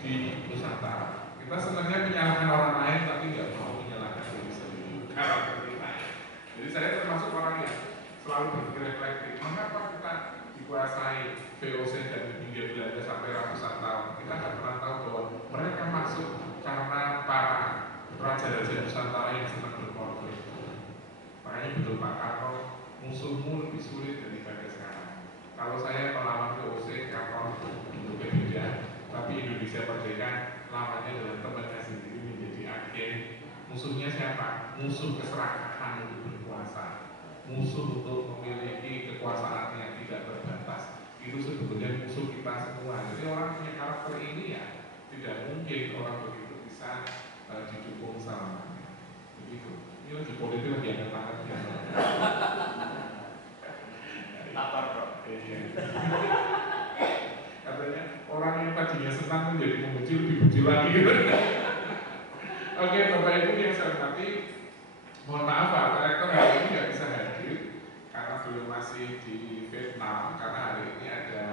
di Nusantara. Kita sebenarnya menyalahkan orang lain, tapi nggak mau menyalahkan diri sendiri. Karakter kita. Jadi saya termasuk orang yang selalu berpikir reflektif. Mengapa kita dikuasai VOC dan Hindia Belanda sampai ratusan tahun? Kita nggak pernah tahu bahwa mereka masuk karena para raja-raja Nusantara yang senang berkonflik. Makanya betul Pak Karno, musuhmu lebih sulit daripada sekarang. Kalau saya melawan VOC, Karno bentuknya beda. Tapi Indonesia Merdeka lawannya adalah temannya sendiri menjadi agen. Musuhnya siapa? Musuh keserakahan untuk berkuasa, musuh untuk memiliki kekuasaan yang tidak terbatas. Itu sebetulnya musuh kita semua. Jadi orang punya karakter ini ya tidak mungkin orang begitu bisa didukung selamanya. Begitu. Ini di politik lebih ada tangannya. Lapar kok. Katanya orang yang tadinya senang menjadi membenci lebih benci lagi. Oke, Bapak Ibu yang saya hormati, mohon maaf Pak Rektor hari ini nggak bisa hadir karena belum masih di Vietnam, karena hari ini ada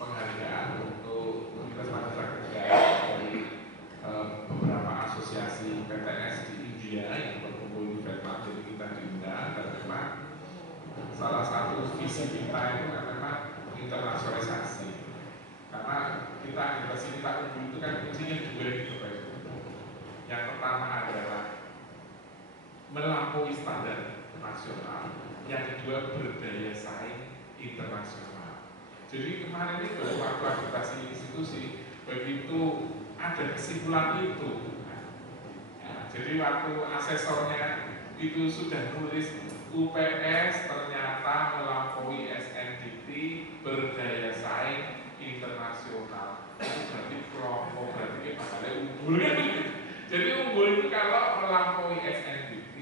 penghargaan untuk Universitas Madura Kerja dari beberapa asosiasi PTS di India yang berkumpul di Vietnam. Jadi kita diundang dan memang salah satu visi kita itu kan memang internasionalisasi. Karena kita investasi kita itu kan kuncinya dua gitu Pak. Yang pertama adalah melampaui standar nasional, yang kedua berdaya saing internasional. Jadi kemarin itu waktu akreditasi institusi begitu ada kesimpulan itu. Ya, jadi waktu asesornya itu sudah nulis UPS ternyata melampaui SNDT berdaya saing internasional. Itu berarti kelompok, berarti pasalnya unggul. Jadi unggul itu kalau melampaui SNDT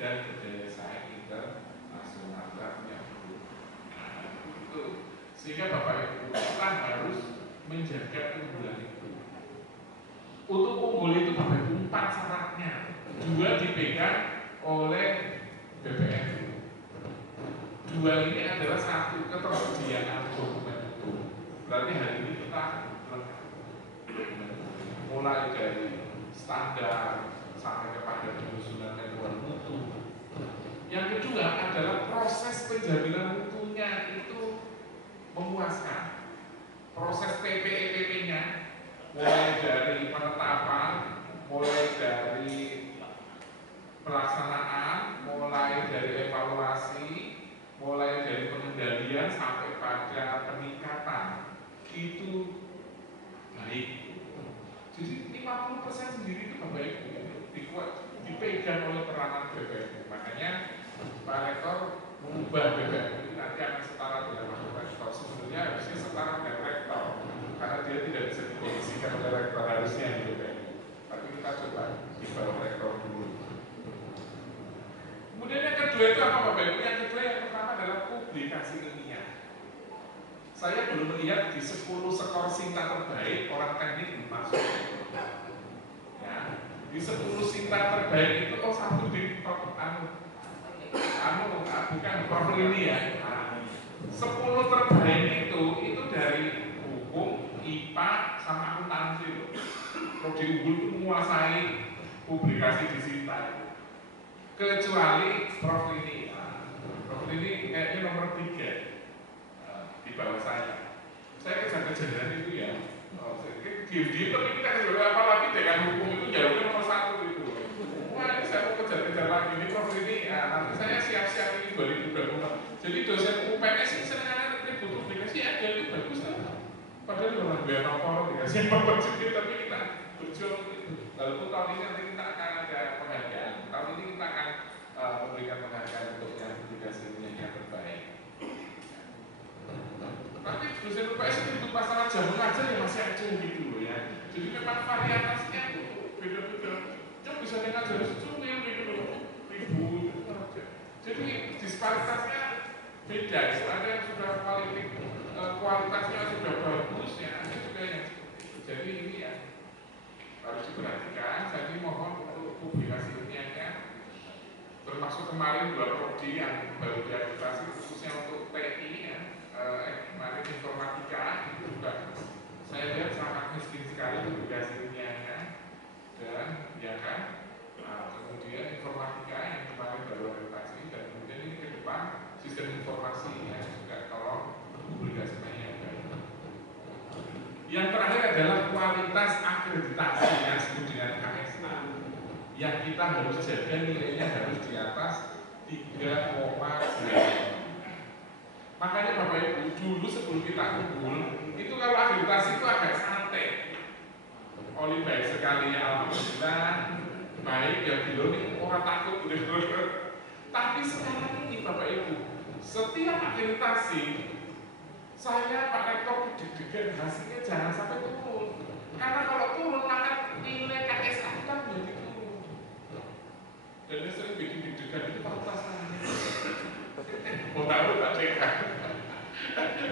dan berdaya saing internasional, berarti unggul. Nah, itu sehingga Bapak Ibu kita harus menjaga keunggulan itu. Untuk unggul itu Bapak Ibu 4 syaratnya. 2 dipegang oleh BPN. 2 ini adalah 1 ketersediaan dokumen itu. Berarti hari ini kita mulai dari standar sampai kepada penyusunan manual mutu. Yang kedua adalah proses penjaminan mutunya itu memuaskan. Proses PPEPP-nya mulai dari penetapan, mulai dari pelaksanaan, mulai dari evaluasi, mulai dari pengendalian sampai pada peningkatan itu baik. Jadi 50% sendiri itu baik, dipegang oleh peranan BPN. Makanya Pak Rektor mengubah BPN ini nanti akan setara dengan Wakil Rektor. Sebenarnya harusnya setara dengan Rektor, karena dia tidak bisa diposisikan oleh Rektor, harusnya di BPN. Tapi kita coba di bawah Rektor dulu. Kemudian yang kedua itu apa Bapak Ibu? Yang kedua yang pertama adalah publikasi. publikasi ilmiah. Saya belum melihat di 10 skor Sinta terbaik orang teknik belum masuk. Ya, di 10 Sinta terbaik itu satu di top bukan prof ini ya. 10 terbaik itu dari hukum, IPA, sama akuntansi loh. Prodi unggul itu menguasai publikasi di Sinta. Kecuali prof ini. Prof ini kayaknya nomor 3 di bawah saya. Saya kejar-kejaran itu ya. Diam-diam tapi kita kejar apalagi dengan hukum itu jauhnya nomor 1 itu. Wah ini saya mau kejar-kejar lagi ini prof ini. Nanti saya siap-siap ini 2020. Jadi dosen UPS ini senang-senang ribut publikasi ada itu bagus lah. Padahal orang biar nomor dikasih nomor sedikit tapi kita berjuang itu. Lalu tahun ini nanti kita akan ada penghargaan. Tahun ini kita akan memberikan penghargaan untuk yang publikasi yang terbaik. Tapi dosen UPS itu untuk masalah jam mengajar ya masih aja gitu loh ya. Jadi memang varietasnya itu beda-beda. Yang bisa ngajar secumil gitu loh, ribu. Jadi disparitasnya beda. Ada yang sudah kualitasnya sudah bagus ya, ada juga yang jadi ini ya harus diperhatikan. Jadi mohon untuk publikasi ilmiahnya, termasuk kemarin 2 prodi yang baru diaktifasi khususnya untuk TI ya. Kemarin informatika itu juga saya lihat sangat miskin sekali publikasi ilmiahnya dan ya kan kemudian informatika yang kemarin baru adaptasi dan kemudian ini ke depan sistem informasi ya juga tolong publikasinya yang baik. Yang terakhir adalah kualitas akreditasi yang disebut dengan KSA yang kita harus jaga nilainya harus di atas 3,9. Makanya Bapak Ibu, dulu sebelum kita kumpul, itu kalau akreditasi itu agak santai. Oli baik sekali ya, alhamdulillah, baik ya beliau ini orang takut gitu. Tapi sekarang ini Bapak Ibu, setiap akreditasi, saya Pak Rektor deg-degan hasilnya jangan sampai turun. Karena kalau turun maka nilai KSA kan menjadi turun. Dan ini sering bikin deg-degan itu fakultas lainnya. Mau tahu tak cek?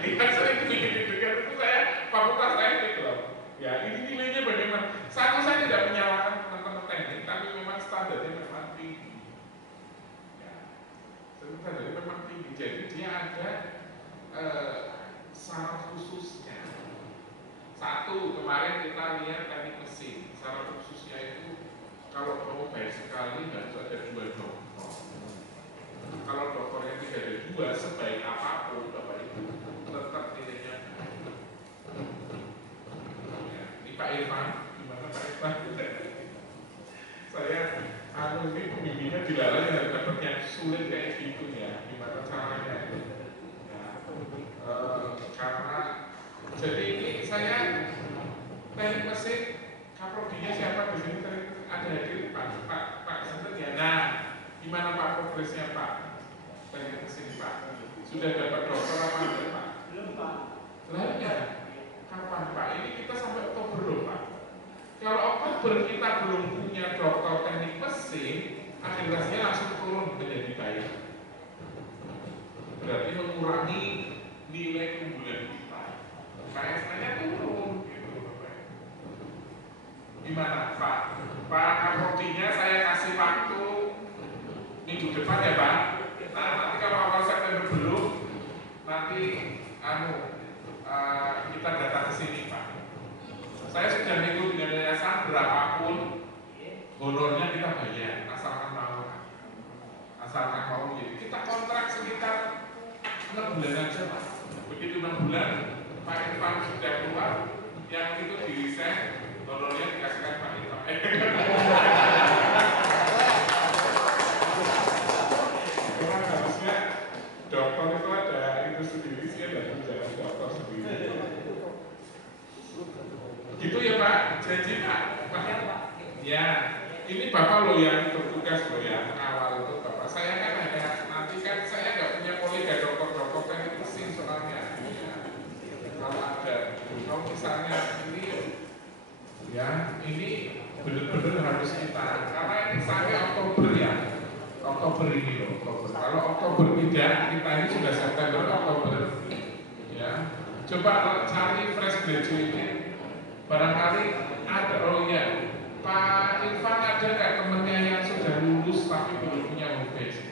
Kita sering bikin deg-degan itu saya fakultas lain gitu loh. Ya ini nilainya bagaimana? Satu saya tidak menyalahkan teman-teman teknik, tapi memang standarnya memang tinggi. Ya, standarnya memang tinggi. Jadi dia ada syarat khususnya. Satu kemarin kita lihat teknik mesin, syarat khususnya itu kalau mau baik sekali harus ada 2 doktor. Kalau dokternya tidak ada 2, sebaik apapun Bapak Ibu tetap nilainya. Ya, ini Pak Irfan, gimana Pak Irfan? Saya ini pembimbingnya dilalui dari dapat yang sulit kayak gitu ya, gimana caranya? Ya, karena jadi ini saya teknik mesin kaprodinya siapa di sini ada hadir Pak Senten ya. Nah, gimana Pak progresnya Pak? Teknik mesin Pak, sudah dapat dokter apa enggak Pak? Belum Pak. Lalu ya, kapan Pak? Ini kita sampai Oktober loh Pak. Kalau Oktober kita belum punya dokter teknik mesin, akreditasinya langsung turun menjadi baik. Berarti mengurangi nilai keunggulan kita. KSA-nya turun gitu Bapak. Gimana Pak? Pak kaprodinya saya kasih waktu minggu depan ya Pak. Nah nanti kalau awal September belum, nanti kita datang ke sini Pak. Saya sudah nego dengan yayasan berapapun honornya kita bayar, asalkan mau. Jadi kita kontrak sekitar 6 bulan aja Pak. Begitu 6 bulan Pak Irfan sudah keluar, yang itu di-resign, honornya dikasihkan Pak Irfan. Memang harusnya dokter itu ada itu sendiri sih, ada menjadi dokter sendiri. Gitu ya Pak, janji Pak. Ya, ini Bapak loh yang bertugas loh ya, awal itu Bapak. Saya kan hanya nanti kan saya nggak punya kolega dokter teknik mesin soalnya. Ya. Kalau ada, kalau misalnya ini, ya ini benar-benar harus kita. Karena ini sampai Oktober ya, Oktober ini loh. Oktober. Kalau Oktober tidak, kita ini sudah September, Oktober Coba cari fresh graduate, barangkali ada. Oh iya, Pak Irfan ada nggak temennya yang sudah lulus tapi belum punya home base?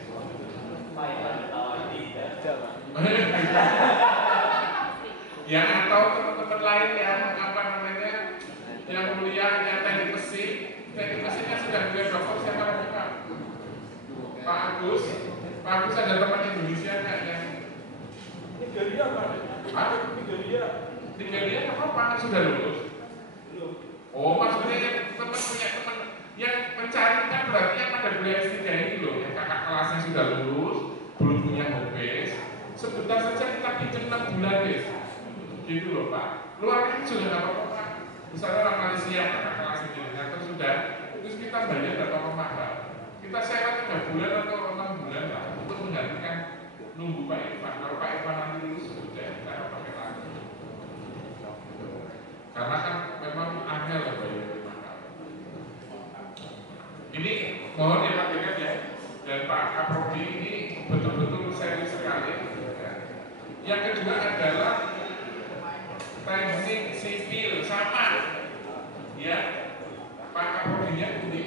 Ya atau teman-teman lain yang apa namanya, yang kuliahnya teknik mesinnya sudah punya dokter, siapa lagi Pak? Pak Agus ada teman Indonesia nggak yang Nigeria Pak? Nigeria apa sudah lulus? Oh maksudnya yang teman punya teman yang mencari kan berarti yang pada kuliah S3 ini loh, yang kakak kelasnya sudah lulus belum punya home base, sebentar saja kita pinjam 6 bulan guys, gitu loh Pak. Luar negeri juga nggak apa-apa Pak. Misalnya orang Malaysia kakak kelas ini terus sudah, terus kita bayar berapa mahal? Kita sewa 3 bulan atau 6 bulan lah untuk menggantikan nunggu Pak Irfan. Kalau Pak Irfan nanti lulus sudah kita pakai lagi. Karena kan memang angel lah bayar mahal. Ini mohon diperhatikan ya. Dan Pak Kaprodi ini betul-betul serius sekali. Yang kedua adalah teknik sipil sama. Ya, Pak Kaprodinya unik.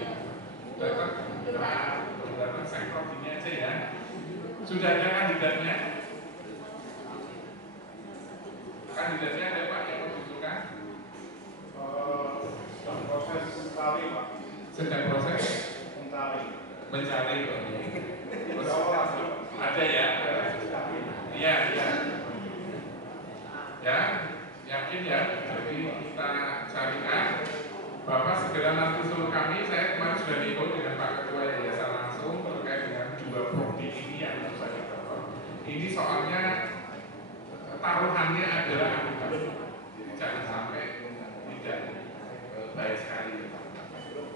Datang Sekprodinya aja ya. Sudah ada kandidatnya? Kandidatnya ada Pak yang menunjukkan? Proses mencari Pak. Sedang proses mencari. Ada ya? Iya. Ya, yakin ya. Jadi kita carikan. Bapak segera nanti suruh kami. Saya kemarin sudah diikut dengan Pak Ketua Yayasan langsung terkait dengan 2 prodi ini yang harus saya dapat. Ini soalnya taruhannya adalah angka. Jadi jangan sampai tidak baik sekali.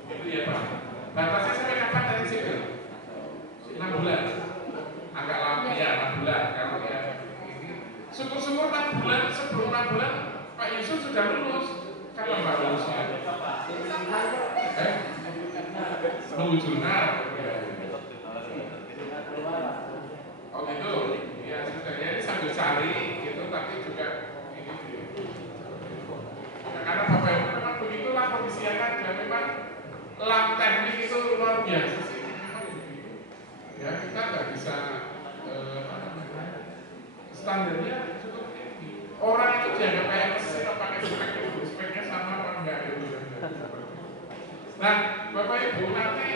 Itu ya Pak. Batasnya sampai kapan dari sipil? 6 bulan. Agak lama ya 6 bulan. Kalau ya ini syukur-syukur 6 bulan, sebelum 6 bulan Pak Yusuf sudah lulus. Kapan Pak lulusnya? Nunggu jurnal. Oh gitu. Ya sudah ya, ini sambil cari gitu, tapi juga ini. Ya, karena Bapak Ibu memang begitulah kondisi yang ada. Memang lab teknik itu luar biasa sih. Ya kita nggak bisa standarnya cukup tinggi. Orang itu dianggap kayak mesin, pakai speknya sama apa enggak gitu. Nah, Bapak Ibu nanti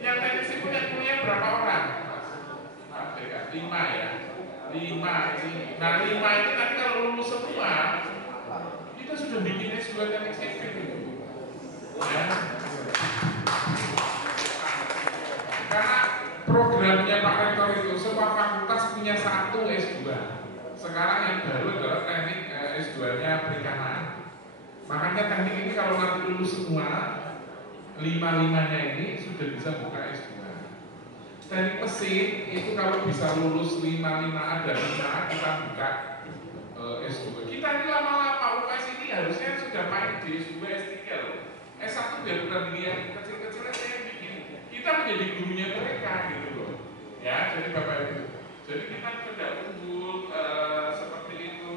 yang teknik sipil yang kuliah berapa orang? Mas, 5 ya. 5 ini. Nah 5 ini nanti kalau lulus semua, kita sudah bikin S2 teknik sipil. Ya. Karena programnya Pak Rektor itu semua fakultas punya 1 S2. Sekarang yang baru adalah teknik S2-nya perikanan. Makanya teknik ini kalau nanti lulus semua 5-5-nya ini sudah bisa buka S2. Teknik mesin itu kalau bisa lulus 5 ada 5 kita buka S2. Kita ini lama-lama UKS ini harusnya sudah main di S2 S3 loh. S1 biar bukan dia kecil-kecil aja yang bikin. Kita menjadi gurunya mereka gitu loh. Ya, jadi Bapak Ibu. Jadi kita tidak unggul seperti itu.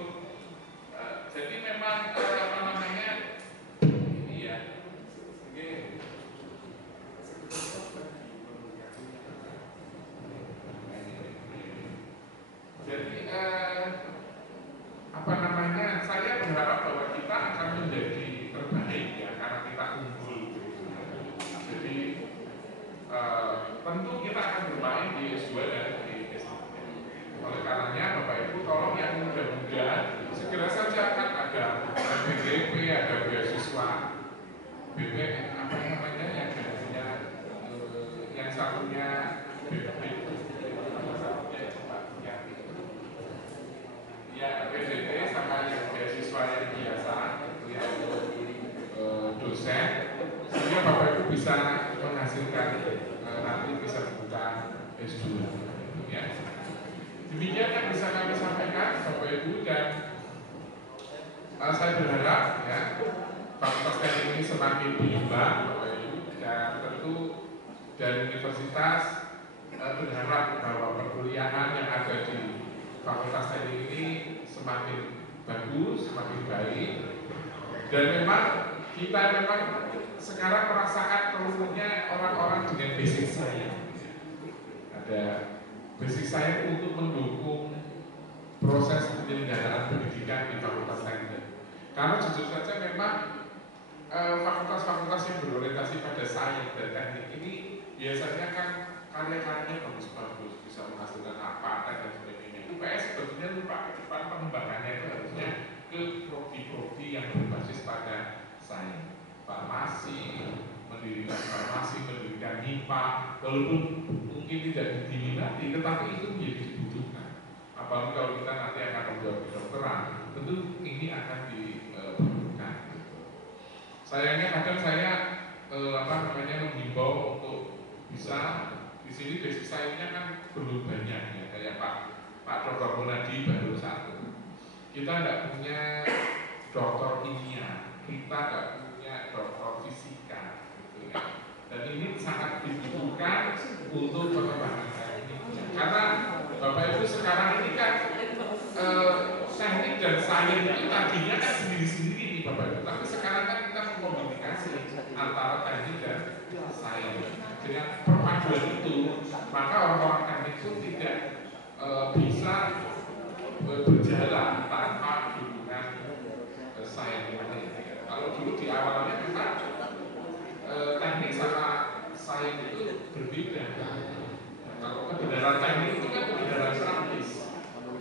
Jadi memang apa namanya ini ya. Oke. Jadi apa namanya? Saya berharap bahwa kita akan menjadi terbaik ya karena kita unggul. Jadi tentu kita akan bermain di S2 dan di S3. Oleh karenanya Bapak Ibu tolong yang muda-muda segera saja kan ada BPP, ada beasiswa BPN apa namanya yang punya yang satunya BPP ya PDP sama yang beasiswa yang biasa itu yang dosen sehingga Bapak Ibu bisa menghasilkan nanti bisa buka S2 ya. Demikian yang bisa kami sampaikan Bapak Ibu dan saya berharap ya fakultas teknik ini semakin berkembang Bapak Ibu dan tentu dari universitas berharap bahwa perkuliahan yang ada di fakultas teknik ini semakin bagus, semakin baik. Dan memang kita sekarang merasakan perlunya orang-orang dengan basic science. Ada basic science untuk mendukung proses penyelenggaraan pendidikan di Fakultas Teknik. Karena jujur saja memang fakultas-fakultas yang berorientasi pada sains dan teknik ini biasanya kan karya-karyanya bagus-bagus, bisa menghasilkan paten dan sebagainya. UPS sebetulnya lupa ke depan pengembangannya itu harusnya ke prodi-prodi yang berbasis pada sains, farmasi, mendirikan HIPA, walaupun mungkin tidak diminati, tetapi itu menjadi dibutuhkan. Apalagi kalau kita nanti akan membuat kedokteran, tentu ini akan diperlukan. Sayangnya kadang saya menghimbau untuk bisa di sini basic science-nya kan belum banyak ya, kayak Pak Dr. Munadi baru satu. Kita tidak punya dokter kimia, kita tidak punya dokter fisika, gitu ya. Dan ini sangat dibutuhkan untuk pengembangan teknik. Karena Bapak Ibu sekarang ini kan teknik dan sains itu tadinya kan sendiri-sendiri nih Bapak Ibu. Tapi sekarang kan kita mengkomunikasi antara teknik dan sains. Dengan perpaduan itu, maka orang-orang teknik itu tidak bisa berjalan tanpa dukungan sains. Kalau dulu di awalnya memang teknik sama sains itu berbeda. Kalau kebenaran teknik itu kan kebenaran praktis.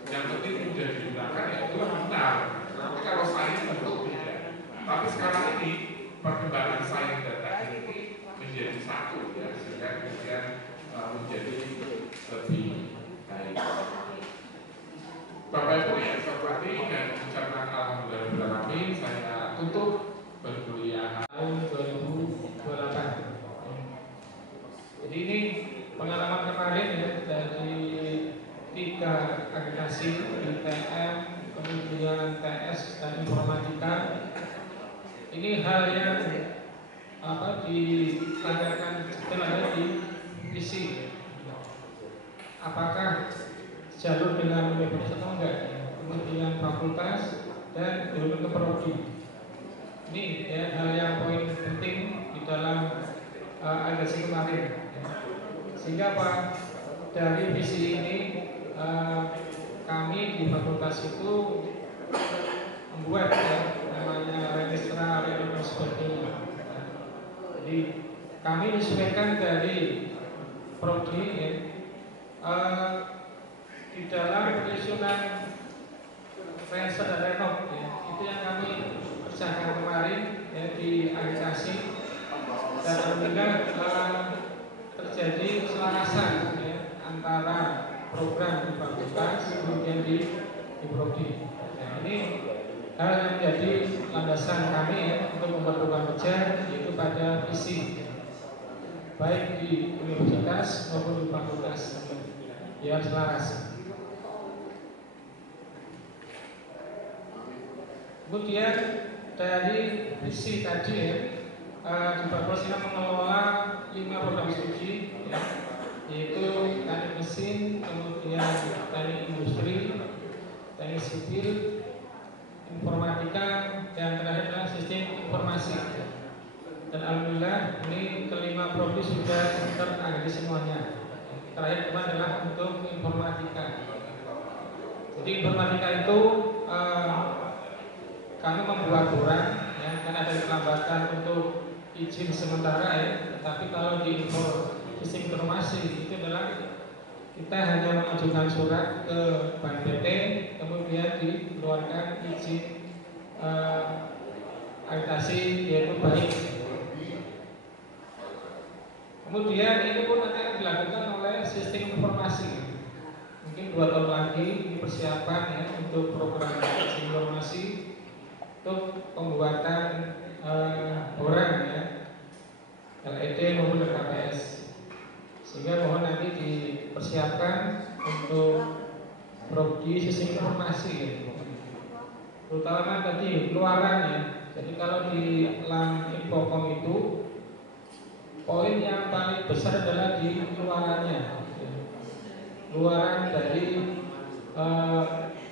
Yang penting mudah digunakan ya itu benar. Tapi kalau sains tentu beda. Tapi sekarang ini perkembangan sains dan teknik ini menjadi satu ya, sehingga kemudian menjadi lebih baik. Bapak Ibu ya, seperti dan ucapan alhamdulillah saya tutup perkuliahan tahun 2028. Jadi ini pengalaman kemarin ya, dari 3 akreditasi ITM, kemudian TS dan informatika. Ini hal yang ditanyakan setelah di visi. Apakah jalur dengan universitas atau enggak? Kemudian fakultas dan jalur ke prodi. Ini ya, hal yang poin penting di dalam agregasi kemarin. Sehingga Pak, dari visi ini kami di fakultas itu membuat ya, namanya registra dan sebagainya. Jadi kami menyesuaikan dari prodi ya, di dalam penyusunan register dan rekod ya, itu yang kami kerjakan kemarin ya, di agregasi. Dan alhamdulillah terjadi keselarasan ya, antara program di fakultas kemudian di prodi. Nah, ini hal yang menjadi landasan kami ya, untuk membuat program kerja, yaitu pada visi baik di universitas maupun di fakultas biar selaras. Kemudian dari visi tadi ya, di fakultas ini mengelola 5 program studi ya, yaitu teknik mesin, kemudian teknik industri, teknik sipil, informatika, dan terakhir adalah sistem informasi. Dan alhamdulillah ini kelima prodi sudah teragregasi semuanya. Terakhir kemarin adalah untuk informatika. Jadi informatika itu kami membuat aturan ya, karena ada kelambatan untuk izin sementara ya. Tetapi kalau di sistem informasi itu adalah kita hanya mengajukan surat ke Bank PT, kemudian dikeluarkan izin akreditasi yaitu baik. Kemudian ini pun nanti akan dilakukan oleh sistem informasi. Mungkin 2 tahun lagi ini persiapan ya untuk program sistem informasi untuk pembuatan orang ya, LED maupun KPS. Sehingga mohon nanti dipersiapkan untuk prodi sistem informasi ya. Terutama tadi keluaran ya. Jadi kalau di LAN Infocom itu poin yang paling besar adalah di keluarannya ya. Keluaran dari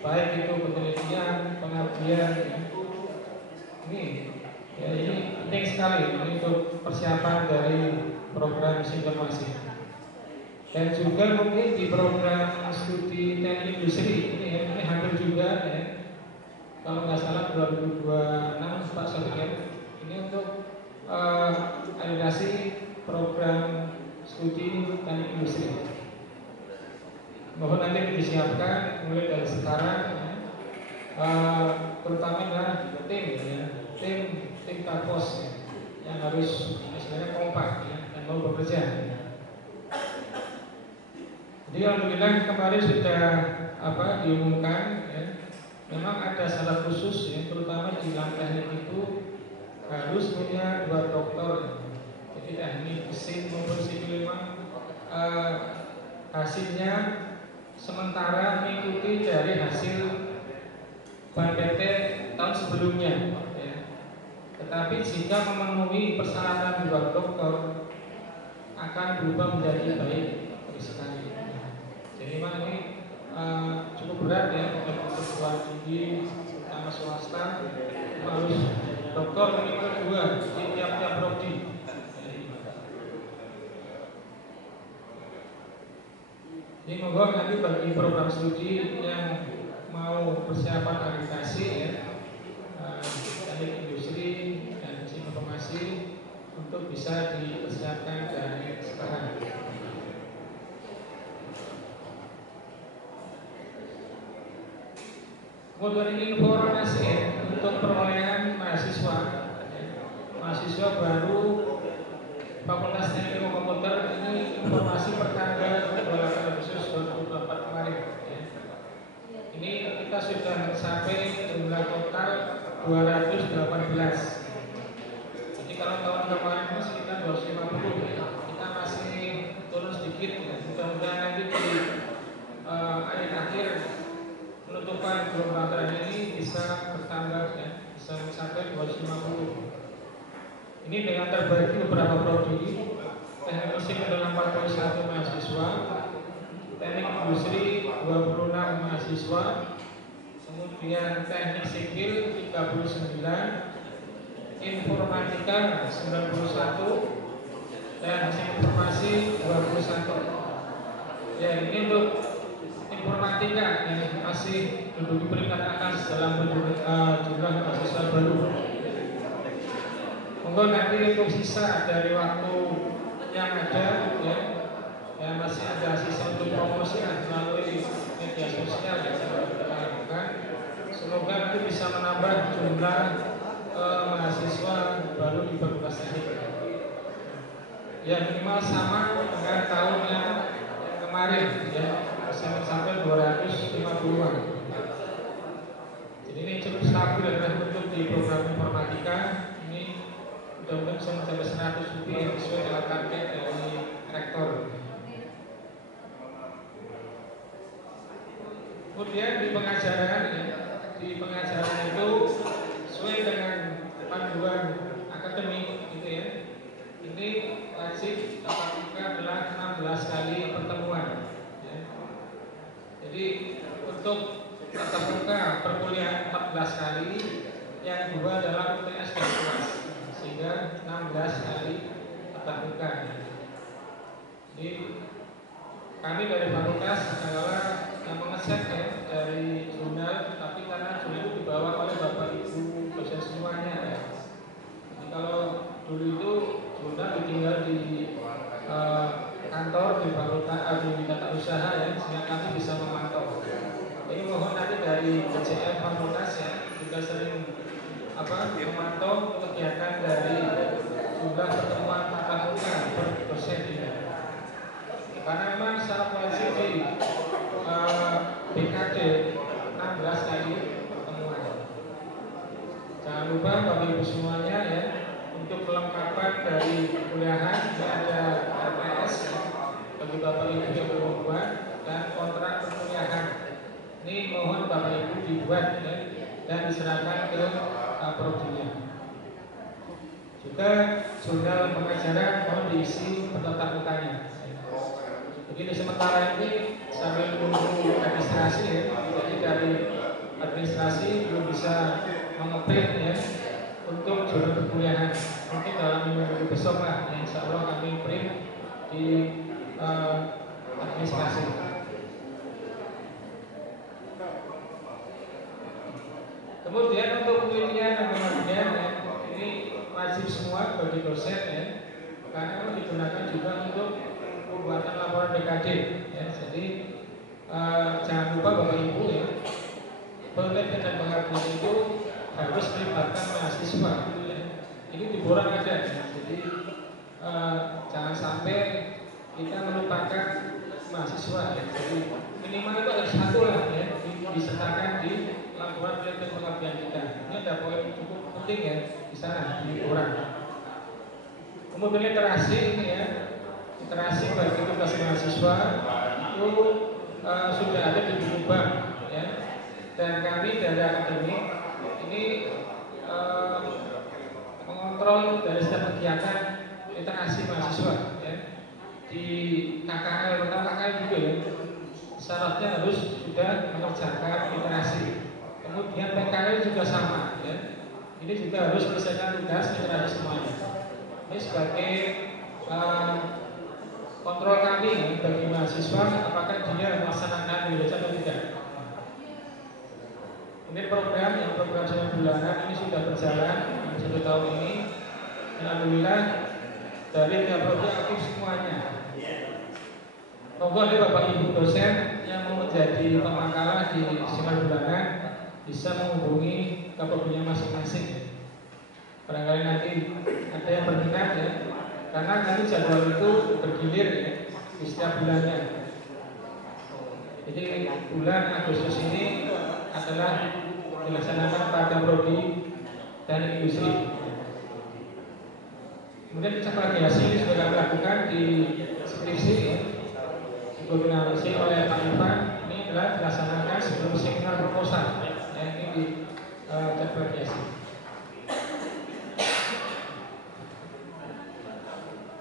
baik itu penelitian, kemudian ini penting sekali ini untuk persiapan dari program sinkromasi. Dan juga mungkin di program studi teknik industri ini hampir juga ya, kalau nggak salah 2026 Pak Sofiq ya, ini untuk edukasi program studi teknik industri. Mohon nanti disiapkan mulai dari sekarang ya. Terutama adalah tim Kapos ya, yang harus sebenarnya kompak ya, dan mau bekerja. Jadi alhamdulillah kemarin sudah diumumkan ya, memang ada syarat khusus ya, terutama di dalam teknik itu harus punya 2 doktor ya. Jadi teknik mesin maupun sipil memang hasilnya sementara mengikuti dari hasil BPT tahun sebelumnya ya. Tetapi jika memenuhi persyaratan 2 doktor akan berubah menjadi baik sekali. Jadi memang ini cukup berat ya untuk perguruan tinggi terutama swasta harus doktor minimal 2 di tiap-tiap prodi. Ini mohon nanti bagi program studi yang mau persiapan akreditasi ya, teknik industri dan informasi untuk bisa dipersiapkan dari sekarang. Kemudian ini informasi ya, untuk perolehan mahasiswa baru Fakultas Teknik Komputer ini informasi per tanggal 28 Agustus 2024 kemarin ya. Ini kita sudah mencapai jumlah total 218. Jadi kalau tahun kemarin masih kita 250 ya, kita masih turun sedikit ya. Mudah-mudahan nanti di akhir penutupan gelombang ini bisa bertambah ya, bisa mencapai 250. Ini dengan terbagi beberapa prodi. Teknik mesin adalah 41 mahasiswa, teknik industri 26 mahasiswa, kemudian teknik sipil 39, informatika 91, dan informasi 21. Ya, ini untuk informatika yang masih menduduki peringkat atas dalam jumlah mahasiswa baru. Monggo nanti untuk sisa dari waktu yang ada ya masih ada sisa untuk promosi melalui media sosial yang kita lakukan. Semoga nanti bisa menambah jumlah mahasiswa baru di Fakultas Teknik. Ya minimal sama dengan tahun yang kemarin ya, bisa mencapai 250-an. Jadi ini cukup stabil dan untuk di program informatika ini mudah-mudahan bisa mencapai 100 lebih sesuai dengan target dari rektor. Kemudian di pengajaran itu sesuai dengan panduan akademik gitu ya. Ini wajib tatap muka adalah 16 kali pertemuan. Ya. Jadi untuk tatap muka perkuliahan 14 kali, yang 2 adalah UTS dan UAS. Sehingga 16 kali tatap muka. Jadi kami dari fakultas adalah yang mengecek ya dari jurnal, tapi karena jurnal itu dibawa oleh bapak ibu dosen semuanya ya. Jadi kalau dulu itu jurnal ditinggal di kantor di fakultas di tata usaha ya, sehingga kami bisa memantau. Jadi mohon nanti dari DCF fakultas ya juga sering memantau kegiatan dari jumlah pertemuan tatap muka per dosen ini. Karena memang secara prinsip di BKD 16 kali pertemuan. Jangan lupa Bapak Ibu semuanya ya, untuk kelengkapan dari kuliahan ini ada RPS ya, bagi Bapak Ibu yang berhubungan dan kontrak perkuliahan. Ini mohon Bapak Ibu dibuat ya, dan diserahkan ke prodinya. Juga jurnal pengajaran mohon diisi tatap mukanya. Begini sementara ini sambil menunggu administrasi ya, jadi dari administrasi belum bisa mengeprint ya untuk jurnal perkuliahan. Mungkin dalam minggu besok lah, ya, insya Allah kami print di administrasi. Kemudian untuk penelitian dan pengajian ya, ini wajib semua bagi dosen ya, karena digunakan juga untuk pembuatan laporan BKD ya. Jadi jangan lupa Bapak Ibu ya, penelitian dan pengabdian itu harus melibatkan mahasiswa ya. Ini di Borang ada ya. Jadi jangan sampai kita melupakan mahasiswa ya. Jadi minimal itu harus satu lah ya, disertakan di laporan penelitian pengabdian kita. Ini ada poin cukup penting ya di sana di Borang. Kemudian literasi ini ya, literasi bagi tugas mahasiswa itu sudah ada di buku bank ya. Dan kami dari akademik ini mengontrol dari setiap kegiatan literasi mahasiswa ya. Di KKL, pertama KKL juga ya, syaratnya harus sudah mengerjakan literasi. Kemudian PKL juga sama ya. Ini juga harus selesaikan tugas literasi semuanya. Ini sebagai kontrol kami ya, bagi mahasiswa apakah dia melaksanakan belajar atau tidak. Ini program 9 bulanan ini sudah berjalan 1 tahun ini. Alhamdulillah dari tiap prodi aktif semuanya. Monggo nih Bapak Ibu dosen yang mau menjadi pemangkalan di 9 bulanan bisa menghubungi keprodinya masing-masing. Barangkali nanti ada yang berminat ya, karena nanti jadwal itu bergilir ya di setiap bulannya. Jadi bulan Agustus ini adalah dilaksanakan pada prodi dan industri. Kemudian plagiasi ini sudah kami lakukan di skripsi ya, dikoordinasi oleh Pak Irfan. Ini adalah dilaksanakan sebelum seminar proposal ya, ini di plagiasi.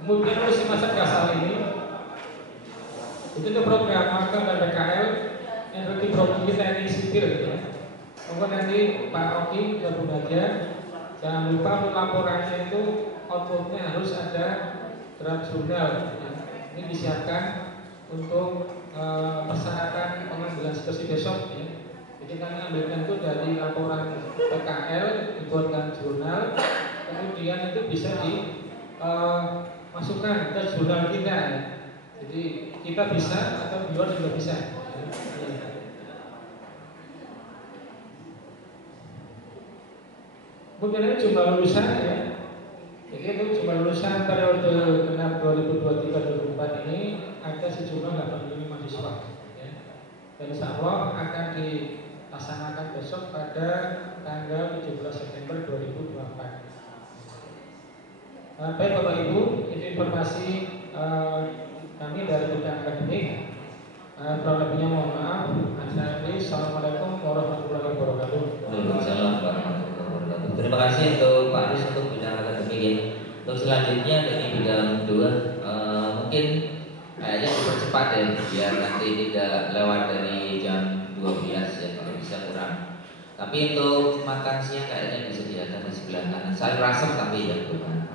Kemudian urusan masa dasar ini itu untuk program magang dan PKL yang berarti prodi TNI sipil ya. Mungkin nanti Pak Oki gabung aja. Jangan lupa laporannya itu outputnya harus ada draft jurnal ya. Ini disiapkan untuk persyaratan pengambilan skripsi besok ya. Jadi kami ambilkan itu dari laporan PKL, dibuatkan jurnal, kemudian itu bisa masukkan ke jurnal kita ya. Jadi kita bisa atau di luar juga bisa ya. Kemudian jumlah lulusan ya. Jadi itu jumlah lulusan periode genap 2023-2024 ini ada sejumlah 85 mahasiswa ya. Dan insya Allah akan dilaksanakan besok pada tanggal 17 September 2024. Baik Bapak Ibu, itu informasi kami dari bidang akademik. Kurang lebihnya mohon maaf. Assalamualaikum warahmatullahi wabarakatuh. Waalaikumsalam warahmatullahi wabarakatuh. Terima kasih untuk Pak Aris untuk bidang akademik. Untuk selanjutnya dari bidang 2 mungkin kayaknya dipercepat ya, biar nanti tidak lewat dari jam 12 ya, kalau bisa kurang. Tapi untuk makan siang kayaknya disediakan di sebelah kanan. Saya rasa tapi ya bukan.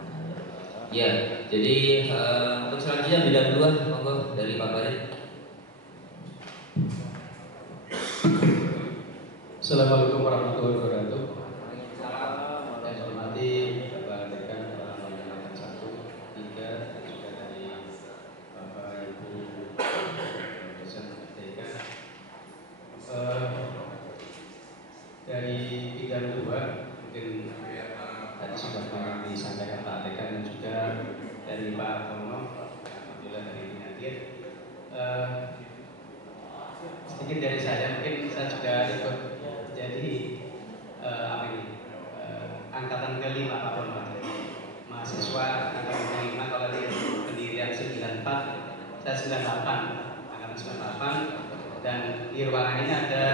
Ya, jadi untuk selanjutnya bidang 2 monggo dari Pak Farid. Assalamualaikum warahmatullahi wabarakatuh. Yang saya hormati Bapak Dekan Pembangunan 1, 3 dan juga dari Bapak Ibu dosen Dekan. Dari bidang 2 mungkin tadi sudah pernah disampaikan Pak Dekan dan juga dari Pak Tono, alhamdulillah dari ini hadir. Sedikit dari saya, mungkin saya juga ikut jadi angkatan ke-5 Pak Tono, mahasiswa angkatan ke-5. Kalau di pendirian 94, saya 98, angkatan 98, dan di ruangan ini ada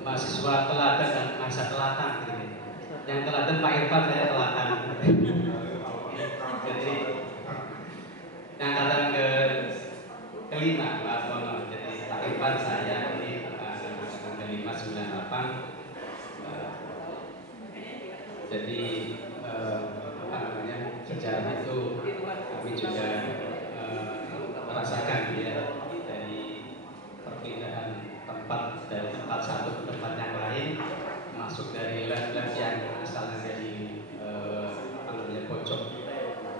mahasiswa teladan dan masa telatan gitu. Yang teladan Pak Irfan, saya telatan. Jadi angkatan ke-5 Pak Tono, jadi Pak Irfan saya ini angkatan ke-5 98. Jadi apa namanya, sejarah itu kami juga merasakan ya, dari perpindahan tempat dari tempat satu ke tempat yang lain, masuk dari lab-lab yang asalnya dari apa namanya, pojok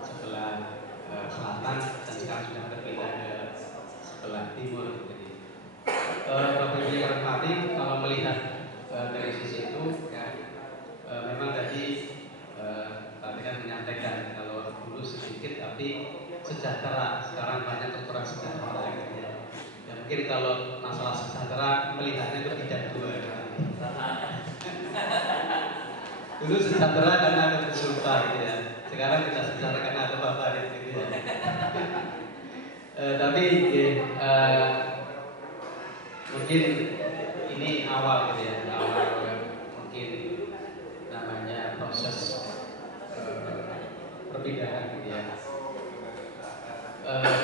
sebelah selatan, dan sekarang sudah terpindah ke sebelah timur. Jadi Bapak Ibu yang hormati, kalau melihat dari sisi itu ya, memang tadi Pak Dekan menyampaikan kalau dulu sedikit tapi sejahtera, sekarang banyak terkurang sejahtera gitu ya. Ya mungkin kalau masalah sejahtera melihatnya itu tidak dua ya. Dulu sejahtera karena ada Sultan gitu ya. Sekarang kita sejahtera karena ada Bapak gitu ya. Tapi mungkin ini awal gitu ya, awal mungkin namanya proses perpindahan gitu ya.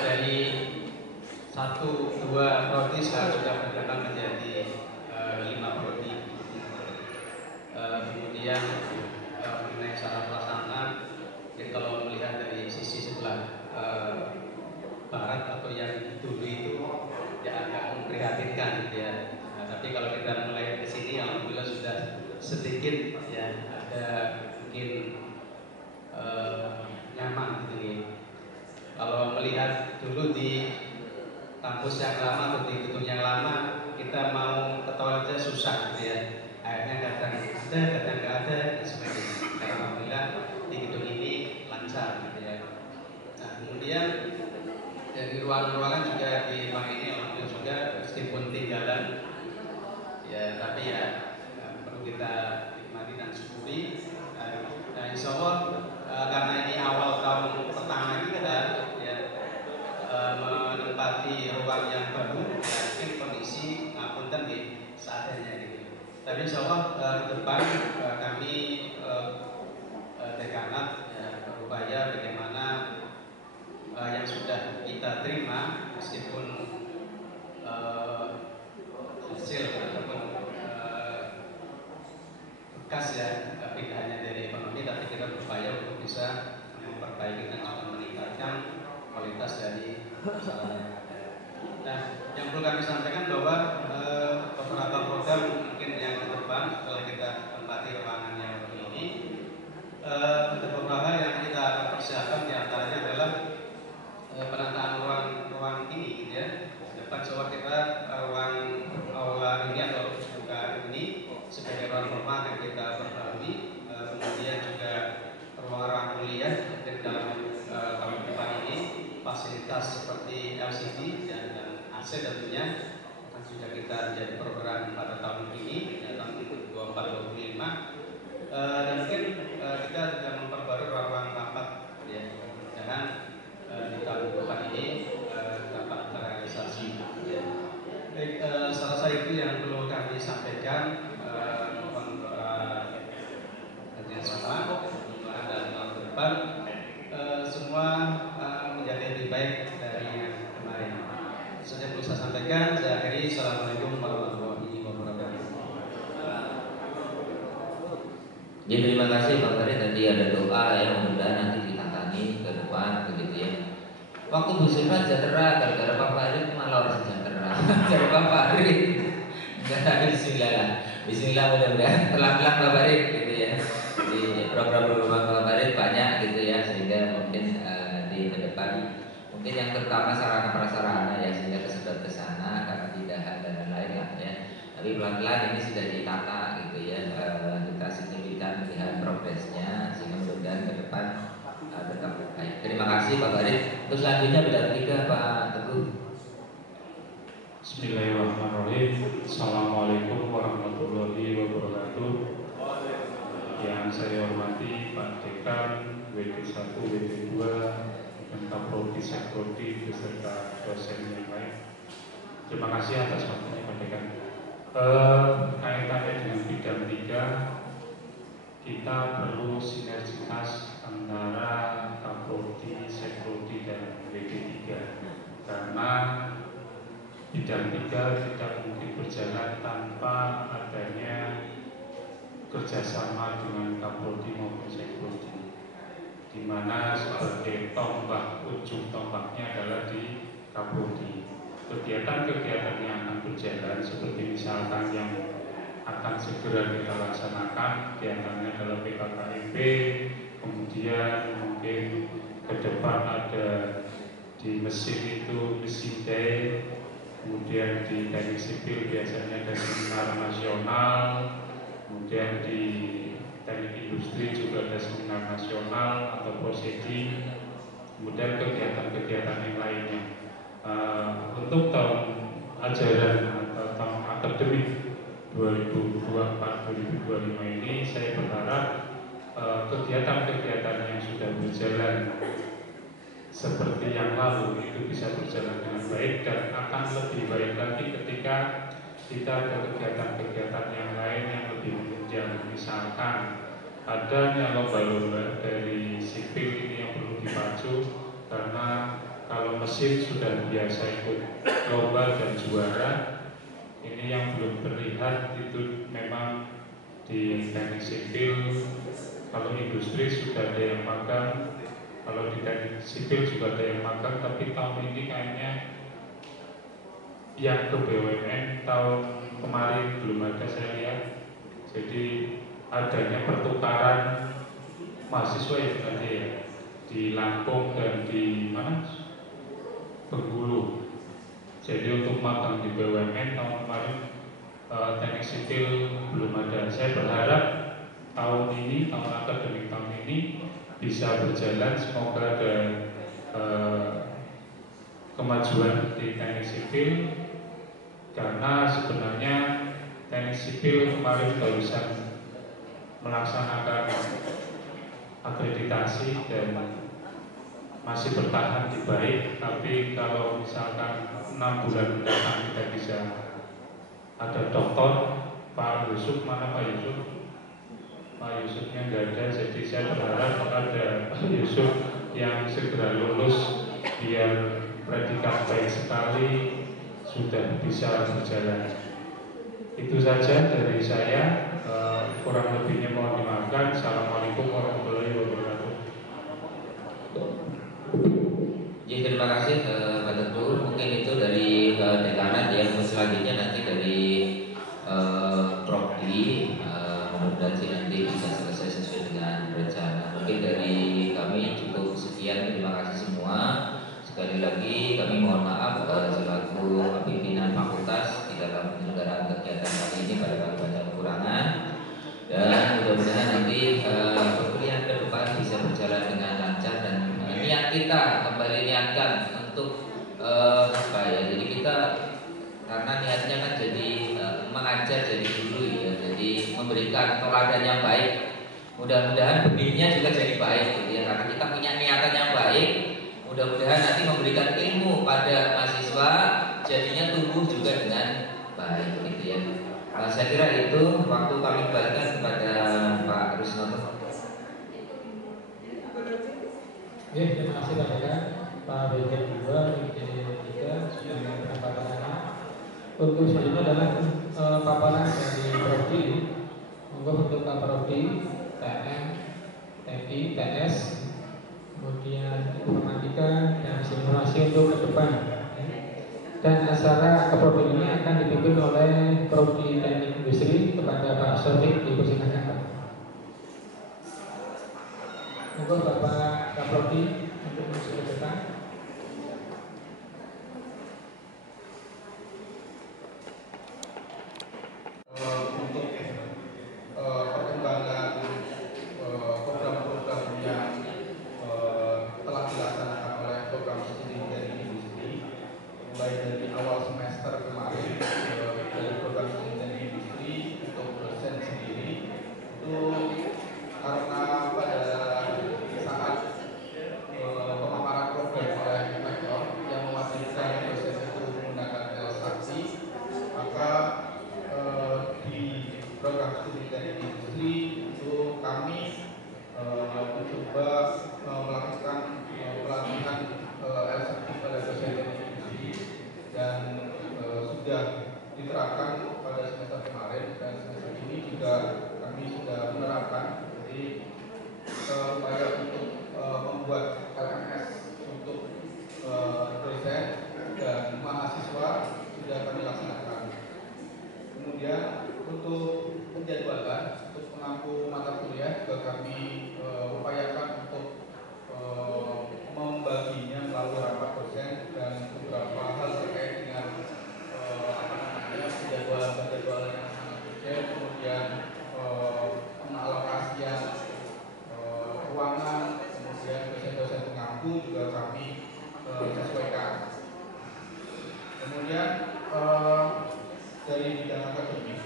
Dari 1-2 prodi sekarang sudah berkembang menjadi 5 prodi. Kemudian mengenai cara pelaksanaan, jadi kalau melihat dari sisi sebelah barat atau yang dulu itu ya agak memprihatinkan gitu ya. Nah, tapi kalau kita mulai ke sini, alhamdulillah sudah sedikit ya ada mungkin nyaman gitu ya. Kalau melihat dulu di kampus yang lama atau di gedung yang lama, kita mau ke toilet aja susah gitu ya. Akhirnya kadang ada, kadang nggak ada, dan sebagainya. Karena alhamdulillah di gedung ini lancar gitu ya. Nah kemudian dari ruangan-ruangan juga di bank ini alhamdulillah juga, meskipun tinggalan ya, tapi ya perlu kita nikmati dan syukuri. Nah insya Allah karena ini awal tahun pertama kita ya menempati ruang yang baru, ya mungkin kondisi ngapunten di seadanya gitu. Tapi insya Allah ke depan kami dekanat ya, berupaya bagaimana yang sudah kita terima, meskipun hasil ataupun bekas ya pindahannya dari ekonomi, tapi kita berupaya untuk bisa memperbaiki dan juga meningkatkan kualitas dari masalah yang ada. Nah, yang perlu kami sampaikan bahwa beberapa program mungkin yang ke depan setelah kita tempati ruangan yang ini, ada beberapa yang kita akan persiapkan, diantaranya adalah penataan ruang ini gitu ya. Depan soal kita ruang aula ini atau buka ini sebagai ruang rumah yang kita perbarui, kemudian juga ruang-ruang kuliah di dalam tahun depan ini fasilitas seperti LCD dan AC tentunya akan sudah kita menjadi program pada tahun ini ya, tahun 2024-2025, dan mungkin kita juga memperbarui ruang-ruang rapat ya, mudah-mudahan di tahun depan ini dapat terrealisasi ya. Baik, salah satu itu yang perlu kami sampaikan, mohon doa hadirin semua dan tahun depan semua menjadi lebih baik dari yang kemarin. Saya perlu saya sampaikan. Saya akhiri. Assalamualaikum warahmatullahi wabarakatuh. Jadi terima kasih Pak Farid, tadi ada doa yang mudah-mudahan nanti ditangani ke depan begitu ya. Waktu Bu Sylvia sejahtera, gara-gara Pak Farid malah orang sejahtera. Gara Pak Farid. Bismillah lah. Bismillah, mudah-mudahan pelan-pelan Pak Farid gitu ya. Di program Pak Farid banyak gitu ya, sehingga mungkin nanti ke depan mungkin yang terutama sarana prasarana ya, sehingga kesedot ke sana karena tidak dan lain-lain lah ya. Tapi pelan-pelan ini sudah ditata gitu ya, kita signifikan melihat progresnya sehingga mudah-mudahan ke depan tetap baik. Terima kasih Pak Farid. Terus selanjutnya bidang 3 Pak Teguh. Bismillahirrahmanirrahim. Assalamualaikum warahmatullahi wabarakatuh. Yang saya hormati Pak Dekan, WD1, WD2, dan Kaprodi, Sekprodi, beserta dosen yang lain. Terima kasih atas waktunya Pak Dekan. Kaitannya dengan bidang 3, kita perlu sinergitas antara Kaprodi, Sekprodi, dan WD3 karena bidang 3 tidak mungkin berjalan tanpa adanya kerjasama dengan Kaprodi mana sebagai tombak, ujung tombaknya adalah di Kaprodi. Kegiatan-kegiatan yang akan berjalan seperti misalkan yang akan segera kita laksanakan diantaranya adalah PKKMB, kemudian mungkin ke depan ada di mesin itu mesin day, kemudian di teknik sipil biasanya ada seminar nasional, kemudian di teknik industri juga ada seminar nasional atau prosesi, kemudian kegiatan-kegiatan yang lainnya. Untuk tahun ajaran atau tahun akademik 2024-2025 ini saya berharap kegiatan-kegiatan yang sudah berjalan seperti yang lalu itu bisa berjalan dengan baik dan akan lebih baik lagi ketika kita ada kegiatan-kegiatan yang lain yang lebih menunjang. Misalkan adanya lomba-lomba dari sipil ini yang perlu dipacu, karena kalau mesin sudah biasa ikut lomba dan juara, ini yang belum terlihat itu memang di teknik sipil. Kalau industri sudah ada yang magang, kalau di teknik sipil juga ada yang magang, tapi tahun ini kayaknya yang ke BUMN tahun kemarin belum ada saya lihat. Jadi adanya pertukaran mahasiswa yang ada ya di Lampung dan di mana Bengkulu. Jadi untuk magang di BUMN tahun kemarin teknik sipil belum ada. Saya berharap tahun ini, tahun akademik tahun ini bisa berjalan. Semoga ada kemajuan di teknik sipil, karena sebenarnya teknik sipil kemarin barusan melaksanakan akreditasi dan masih bertahan di baik. Tapi kalau misalkan 6 bulan mendatang kita bisa ada doktor Pak Yusuf, mana Pak Yusuf? Pak Yusufnya nggak ada, jadi saya berharap ada Pak Yusuf yang segera lulus biar predikat baik sekali sudah bisa berjalan. Itu saja dari saya, kurang lebihnya mohon dimaafkan. Assalamualaikum warahmatullahi wabarakatuh. Ya, terima kasih Pak Teguh. Mungkin itu dari dekanat. Yang selanjutnya nanti dari Prodi. Mudah-mudahan sih nanti bisa selesai sesuai dengan rencana. Mungkin dari kami cukup sekian. Terima kasih semua. Sekali lagi kami mohon maaf selaku pimpinan fakultas di dalam penyelenggaraan kegiatan kali ini pada banyak kekurangan, dan mudah-mudahan nanti perkuliahan ke depan bisa berjalan dengan lancar dan niat kita kembali niatkan untuk apa ya, jadi kita karena niatnya kan jadi mengajar jadi guru ya, jadi memberikan teladan yang baik. Mudah-mudahan benihnya juga jadi baik gitu ya, karena kita punya niatan yang baik. Mudah-mudahan nanti memberikan ilmu pada mahasiswa jadinya tumbuh juga dengan baik gitu ya. Saya kira itu. Waktu kami kembalikan kepada Pak Rusnoto. Oke, terima kasih Pak Dekan, Pak Bagian 2, Bagian 3 sudah memberikan paparannya. Untuk selanjutnya adalah paparan dari Prodi. Monggo untuk Pak Prodi, TM, TI, TS, kemudian informatika dan simulasi untuk ke depan. Dan acara keprodi ini akan dipimpin oleh Prodi Teknik Industri. Kepada Pak Sotik dipersilakan Pak. Monggo Bapak Kaprodi untuk masuk ke depan. Untuk perkembangan program-program yang telah dilaksanakan oleh program studi dari industri, mulai dari awal semester kemarin dari program studi dari industri untuk dosen sendiri itu karena pada saat pemaparan program oleh rektor yang mewajibkan dosen itu menggunakan transaksi, maka di program studi dari industri itu kami mencoba melakukan pelatihan LSAT pada dosen dari industri dan sudah diterapkan pada semester kemarin, dan semester ini juga kami sudah menerapkan. Jadi upaya untuk untuk penjadwalan untuk pengampu mata kuliah juga kami upayakan untuk membaginya melalui rapat dosen dan beberapa hal terkait dengan penjadwalan yang sangat urgent, kemudian pengalokasian ruangan, kemudian dosen-dosen pengampu juga kami sesuaikan. Kemudian dari bidang akademik,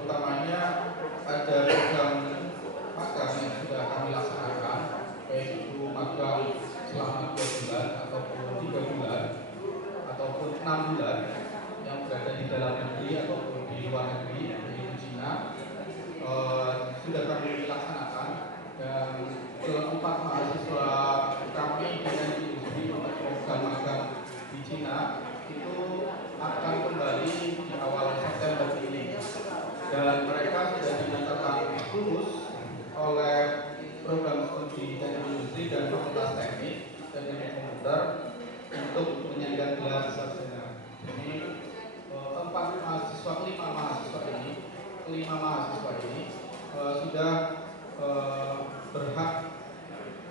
utamanya ada program magang yang sudah kami laksanakan, baik itu magang selama 2 bulan ataupun 3 bulan ataupun 6 bulan yang berada di dalam negeri ataupun di luar negeri, yaitu Cina, sudah kami laksanakan. Dan keempat mahasiswa kami dengan industri program magang di Cina itu akan kembali di awal September ini, dan mereka sudah dinyatakan lulus oleh program studi teknik industri dan fakultas teknik dan ilmu komputer untuk menyandang gelar sarjana. Jadi kelima mahasiswa ini sudah berhak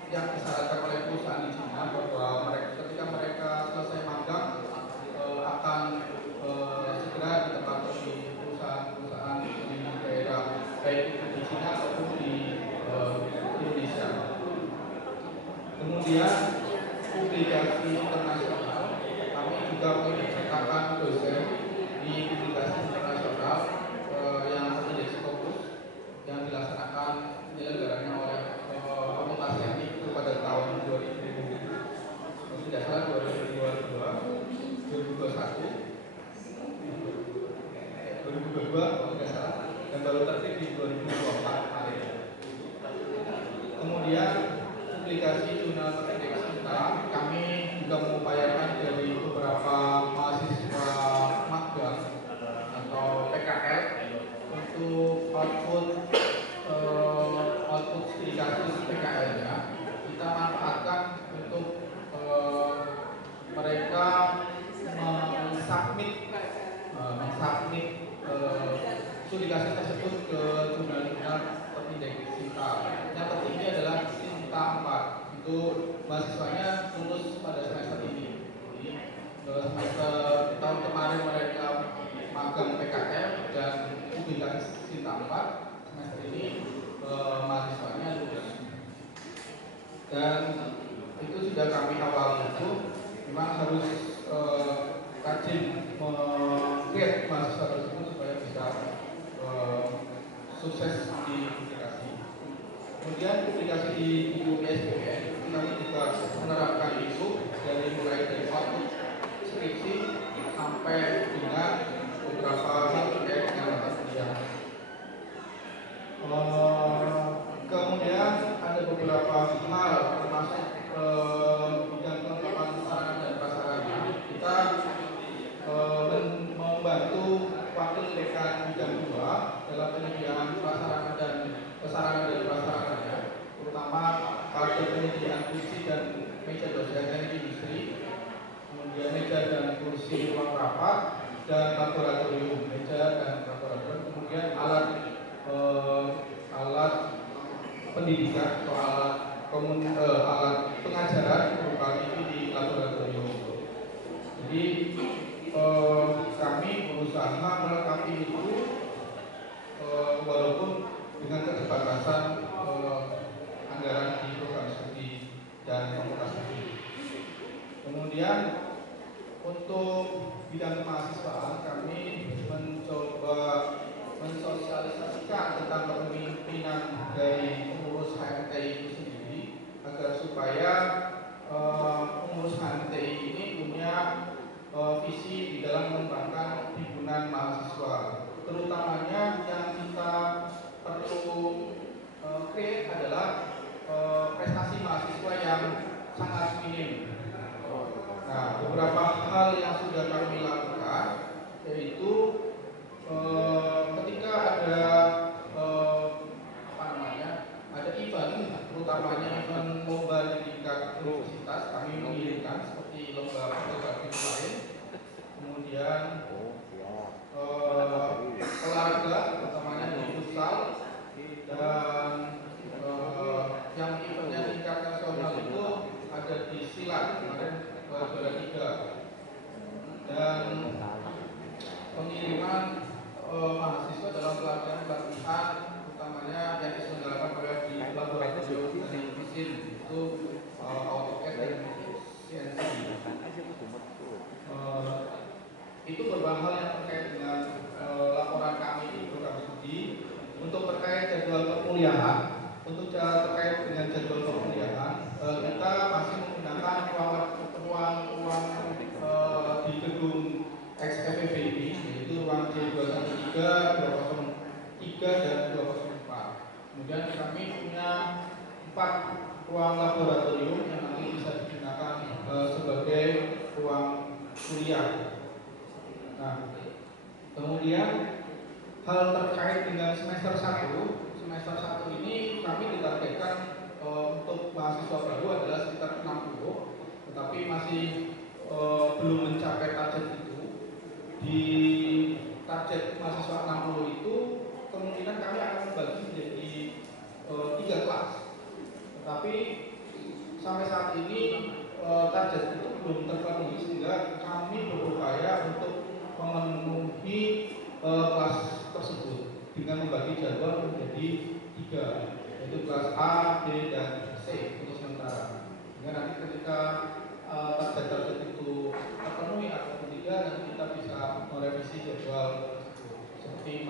yang disyaratkan oleh perusahaan di Cina bahwa ketika mereka selesai magang akan segera ditempatkan di perusahaan-perusahaan di daerah baik itu di Cina ataupun di Indonesia. Kemudian publikasi internasional, kami juga menciptakan dosen di publikasi internasional yang menjadi fokus yang dilaksanakan penyelenggaranya oleh Fakultas Teknik itu pada tahun 2022 kalau tidak salah, dan baru tertib di 2024 kemarin. Kemudian publikasi jurnal teknik kita, kami juga mengupayakan dari beberapa mahasiswa magang atau PKL untuk output publikasi PKL-nya kita manfaatkan untuk mereka mensubmit publikasi tersebut ke jurnal-jurnal terindeks Sinta. Yang tertinggi adalah Sinta 4. Itu mahasiswanya lulus pada semester ini. Jadi semester tahun kemarin mereka magang PKL dan publikasi Sinta 4. Semester ini mahasiswanya lulus. Dan itu sudah kami awal itu memang harus rajin meng-create mahasiswa tersebut supaya bisa sukses di publikasi. Kemudian publikasi di buku ISBN kami juga menerapkan itu mulai dari output skripsi sampai dengan beberapa hal terkait dengan mata kuliah. Kemudian ada beberapa hal termasuk bidang kelengkapan sarana dan prasarana. Kita membantu wakil dekan bidang 2 dalam penyediaan prasarana dan prasarananya, terutama pada penyediaan kursi dan meja dosen teknik industri, kemudian meja dan kursi ruang rapat dan laboratorium, meja dan laboratorium, kemudian alat pendidikan atau alat pengajaran berupa TV di laboratorium. Jadi kami berusaha melengkapi itu walaupun dengan keterbatasan anggaran di program studi dan fakultas studi. Kemudian untuk bidang kemahasiswaan kami mencoba mensosialisasikan tentang kepemimpinan dari pengurus HMTI itu sendiri agar supaya pengurus HMTI ini punya visi di dalam mengembangkan himpunan mahasiswa. Terutamanya yang kita perlu create adalah prestasi mahasiswa yang sangat minim. Nah, beberapa hal yang sudah kami lakukan yaitu ketika ada ada event, terutamanya event lomba di tingkat universitas, kami mengirimkan seperti lomba fotografi kemarin, kemudian olahraga futsal, dan yang eventnya tingkat nasional itu ada di silat kemarin juara 3, dan pengiriman mahasiswa dalam pelatihan utamanya yang diselenggarakan oleh di laboratorium teknik mesin itu AutoCAD dan CNC. Itu beberapa hal yang terkait dengan laporan kami di program studi. Untuk terkait jadwal perkuliahan, terkait dengan jadwal perkuliahan, kita masih menggunakan ruang di gedung XFPB, yaitu ruang J213, 203 dan 204. Kemudian kami punya 4 ruang laboratorium yang nanti bisa digunakan sebagai ruang kuliah. Nah, kemudian hal terkait dengan semester 1 ini kami ditargetkan untuk mahasiswa baru adalah sekitar 60, tetapi masih belum mencapai target itu. Di target mahasiswa 60 itu kemungkinan kami akan membagi menjadi 3 kelas, tetapi sampai saat ini target itu belum terpenuhi, sehingga kami berupaya untuk memenuhi kelas tersebut dengan membagi jadwal menjadi 3, yaitu kelas A, B, dan C untuk sementara. Sehingga nanti ketika target itu terpenuhi atau tidak, nanti kita bisa merevisi jadwal tersebut. Seperti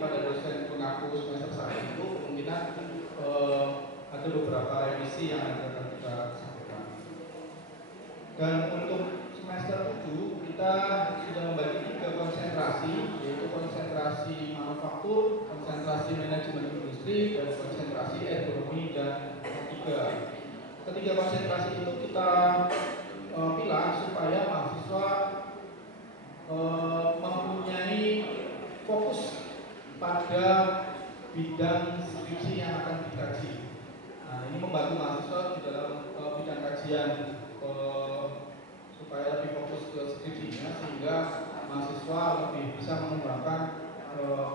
pada dosen pengaku semester 1 itu kemungkinan ada beberapa revisi yang akan kita sampaikan. Dan untuk semester 7 kita sudah membagi 3 konsentrasi, yaitu konsentrasi manufaktur, konsentrasi manajemen industri, dan konsentrasi ekonomi dan ketiga. Ketiga konsentrasi itu kita pilih supaya mahasiswa mempunyai fokus pada bidang skripsi yang akan dikaji. Nah, ini membantu mahasiswa di dalam bidang kajian supaya lebih fokus ke skripsinya, sehingga mahasiswa lebih bisa mengembangkan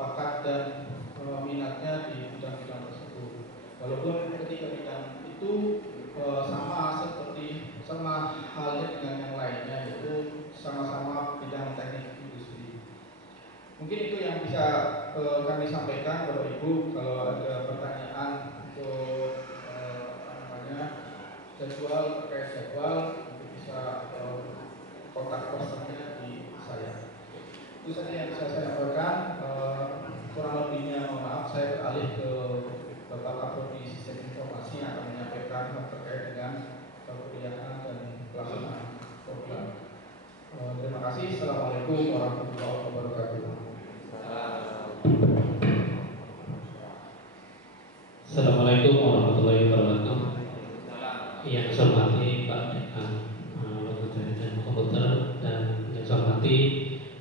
bakat dan minatnya di bidang-bidang tersebut. Walaupun ketiga bidang itu sama halnya dengan yang lainnya, yaitu sama-sama bidang teknik industri. Mungkin itu yang bisa kami sampaikan Bapak Ibu. Kalau ada pertanyaan untuk jadwal, terkait jadwal, nanti bisa kontak personnya di saya. Itu saja yang bisa saya sampaikan. Kurang lebihnya mohon maaf, saya beralih ke Bapak Kaprodi Sistem Informasi yang akan menyampaikan terkait dengan perkuliahan dan pelaksanaan program. Terima kasih. Assalamualaikum warahmatullahi wabarakatuh. Assalamualaikum warahmatullahi wabarakatuh. Yang saya hormati Pak Dekan dan Komputer, dan yang saya hormati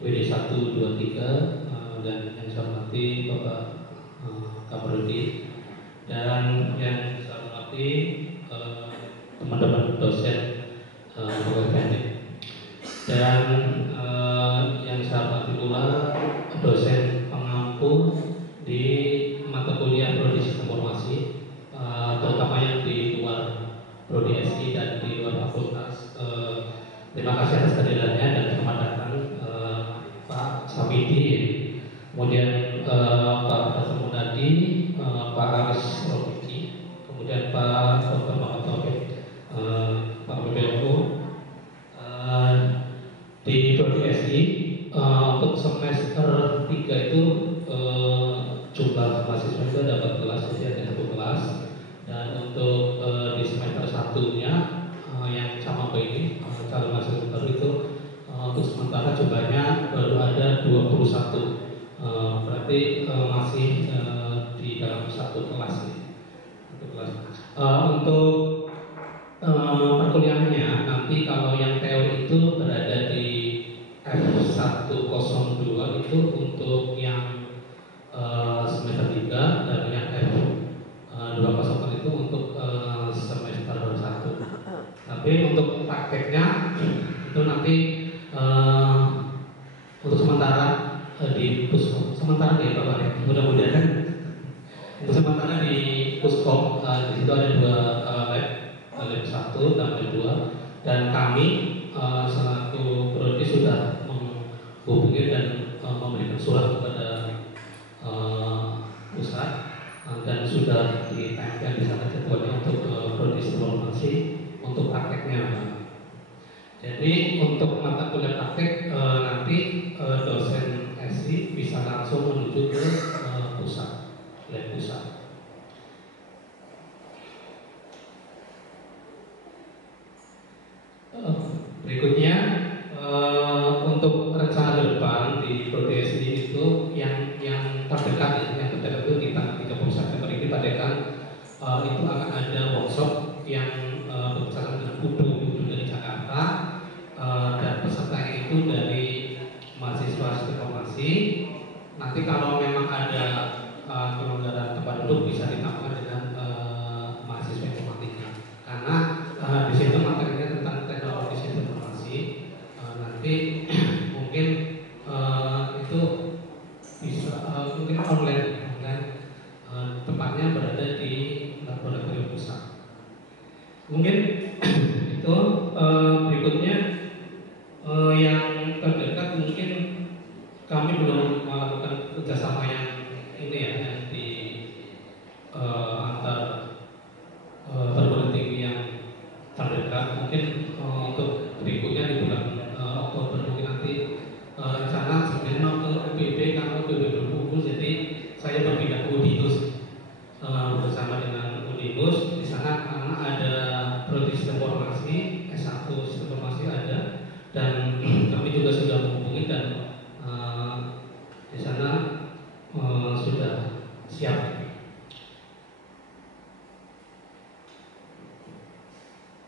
WD 123, dan yang saya hormati Bapak Kaprodi, dan yang saya hormati teman-teman dosen teknik, dan yang saya hormati pula dosen pengampu di mata kuliah Prodi Sistem Informasi, terutama yang di luar Prodi SI dan di luar fakultas. Terima kasih atas kehadirannya dan selamat datang Pak Sabidi, kemudian Pak Dr. Munadi, Pak Aris Rofiki, kemudian Pak Dr. Muhammad Taufik, Pak Widodo. Di Prodi SI untuk semester 3 itu jumlah mahasiswa itu ada 14, jadi ada 1 kelas. Dan untuk di semester 1-nya yang sama ini calon mahasiswa baru itu untuk sementara jumlahnya baru ada 21, berarti masih di dalam 1 kelas. Untuk perkuliahannya nanti kalau yang teori itu berada di F102 itu untuk yang semester 3, dan yang F201 itu untuk semester 1. Tapi untuk prakteknya itu nanti untuk sementara di sementara di Bapak, mudah-mudahan Untuk sementara di Puskom di situ ada 2 lab, lab 1 dan lab 2, dan kami selaku prodi sudah menghubungi dan memberikan surat kepada pusat dan sudah ditempel di sana jadwalnya untuk prodi informasi untuk prakteknya. Jadi untuk mata kuliah praktek nanti dosen SI bisa langsung menuju ke pusat, lab pusat. Berikutnya untuk rencana depan di prodi SI itu yang terdekat, yang terdekat itu di tanggal 30 September ini adakan itu akan ada workshop yang berkaitan dengan UDU dari Jakarta. Dan pesertanya itu dari mahasiswa informasi. Nanti kalau memang ada kelonggaran tempat duduk bisa ditambahkan dengan mahasiswa informatika. Karena di situ materinya tentang teknologi informasi. Nanti mungkin itu bisa mungkin online kan. Tempatnya berada di laboratorium pusat. Mungkin itu berikutnya. Yang terdekat mungkin kami belum melakukan kerjasama yang ini ya, yang di antar perguruan tinggi yang terdekat. Mungkin untuk berikutnya di bulan Oktober mungkin nanti rencana sebenarnya mau ke UPB karena UPB berkumpul, jadi saya berpindah ke Udinus bersama dengan Udinus. Di sana karena ada prodi informasi S1 sistem informasi ada. Dan kami juga sudah menghubungi dan di sana sudah siap.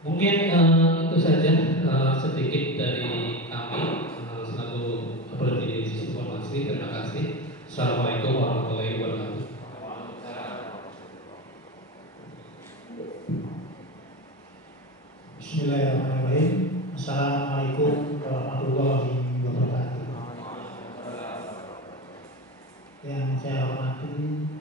Mungkin itu saja sedikit dari kami selaku prodi sistem informasi. Terima kasih. Assalamualaikum warahmatullahi wabarakatuh. Bismillahirrahmanirrahim. Assalamualaikum warahmatullahi wabarakatuh. Yang saya hormati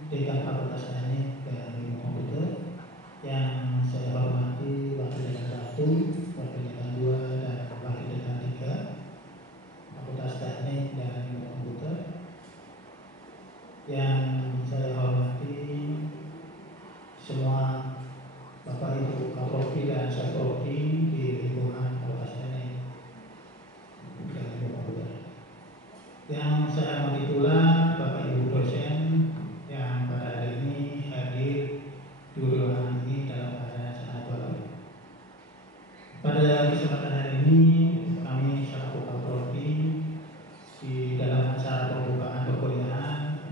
Dekan Fakultas Teknik dan Ilmu Komputer, yang saya hormati Wakil Dekan 1, Wakil Dekan 2, dan Wakil Dekan 3 Fakultas Teknik dan Ilmu Komputer, yang saya hormati semua Bapak Ibu Kaprodi dan Sekprodi di lingkungan Fakultas Teknik dan Ilmu Komputer. Yang saya hormati pula Bapak Ibu dosen yang pada hari ini hadir di ruangan ini dalam keadaan sangat baik. Pada kesempatan hari ini kami selaku Kaprodi di dalam acara pembukaan perkuliahan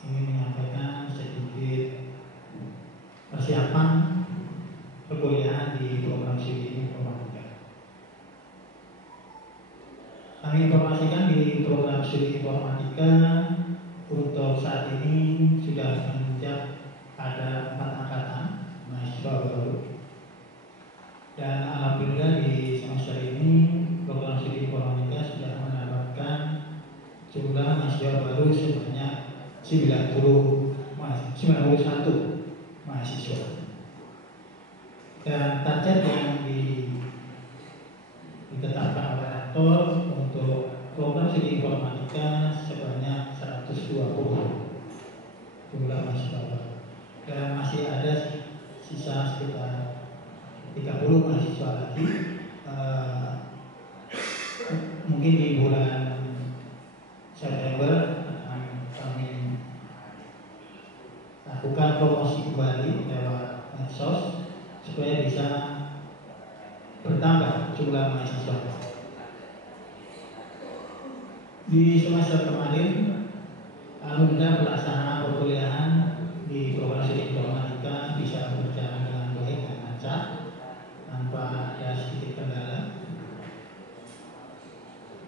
ingin menyampaikan sedikit persiapan perkuliahan di program studi informatika. Kami informasikan di program studi informatika untuk saat ini sudah menginjak ada 4 angkatan mahasiswa baru, dan alhamdulillah di semester ini program studi informatika sudah mendapatkan jumlah mahasiswa baru sebanyak 91 mahasiswa. Dan target yang ditetapkan oleh rektor untuk program studi informatika sebanyak 120 jumlah mahasiswa baru. Dan masih ada sisa sekitar 30 mahasiswa lagi. Mungkin di bulan September akan kami lakukan promosi kembali lewat medsos supaya bisa bertambah jumlah mahasiswa. Di semester kemarin alhamdulillah pelaksanaan perkuliahan di program studi informatika bisa berjalan dengan baik dan lancar tanpa ada sedikit kendala.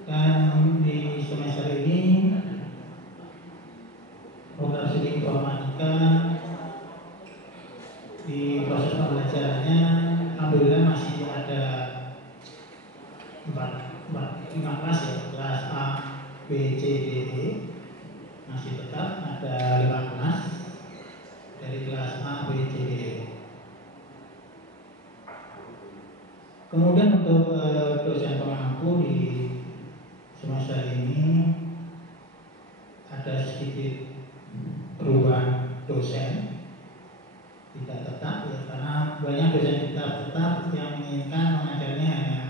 Dan di semester ini program studi informatika di proses pembelajarannya alhamdulillah masih ada 5 kelas ya, kelas A, B, C, D, E masih tetap ada 5 kelas. Kemudian untuk dosen pengampu di semester ini ada sedikit perubahan dosen tidak tetap ya, karena banyak dosen tidak tetap yang menginginkan mengajarnya hanya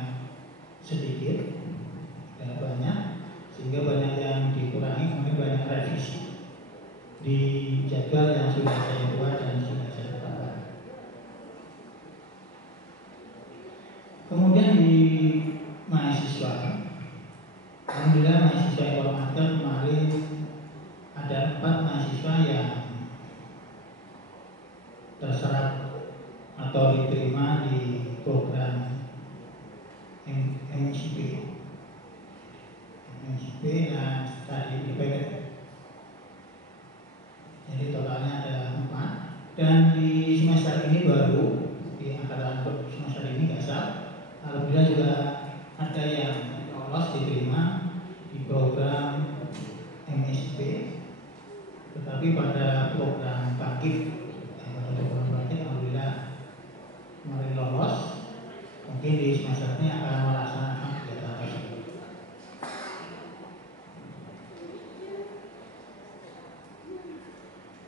sedikit, tidak banyak, sehingga banyak yang dikurangi, kemudian banyak revisi di jadwal yang sudah saya buat dan sudah saya tetapkan. Kemudian di mahasiswa, alhamdulillah mahasiswa informatika kemarin ada 4 mahasiswa yang terserap atau diterima di program MCP dan tadi IPK. Jadi totalnya ada 4 dan di semester ini baru di angkatan semester ini dasar, alhamdulillah juga ada yang lolos diterima di program MSP, tetapi pada program bangkit alhamdulillah kemarin lolos. Mungkin di semester ini akan melaksanakan kegiatan tersebut.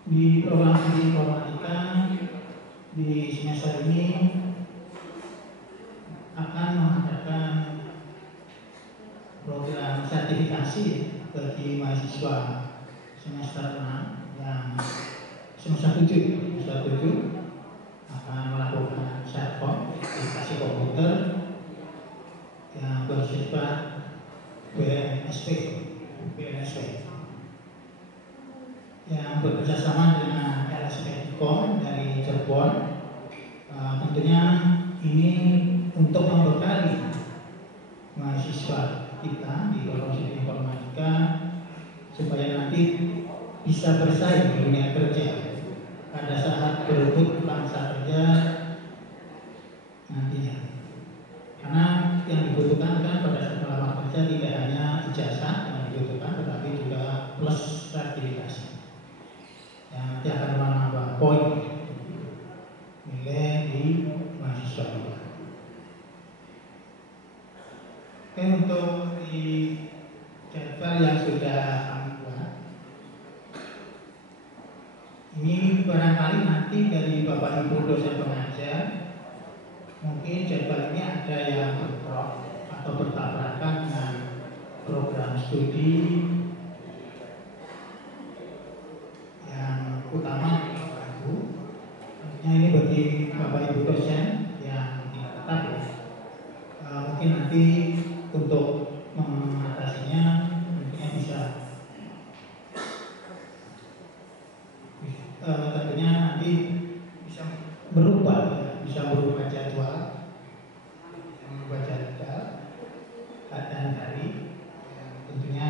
Di program studi informatika di semester ini akan mengadakan program sertifikasi bagi mahasiswa semester 6 yang semester 7 akan melakukan sertifikasi aplikasi komputer yang bersifat BNSP yang bekerjasama dengan LSPKOM dari Cirebon. Tentunya ini untuk membekali mahasiswa kita di Fakultas Informatika supaya nanti bisa bersaing di dunia kerja pada saat berebut bangsa kerja nantinya. Karena yang dibutuhkan kan pada saat melamar kerja tidak hanya ijazah yang dibutuhkan, tetapi juga plus sertifikasi yang nanti akan menambah poin nilai di mahasiswa kita. Oke, untuk di jadwal yang sudah kami buat, ini barangkali nanti dari Bapak Ibu dosen pengajar, mungkin jadwal ini ada yang bentrok atau bertabrakan dengan program studi yang utama Bapak Ibu. Tentunya ini bagi Bapak Ibu dosen yang tidak tetap ya. Mungkin nanti untuk mengatasinya tentunya tentunya nanti bisa berubah ya, bisa berubah jadwal dan hari. Tentunya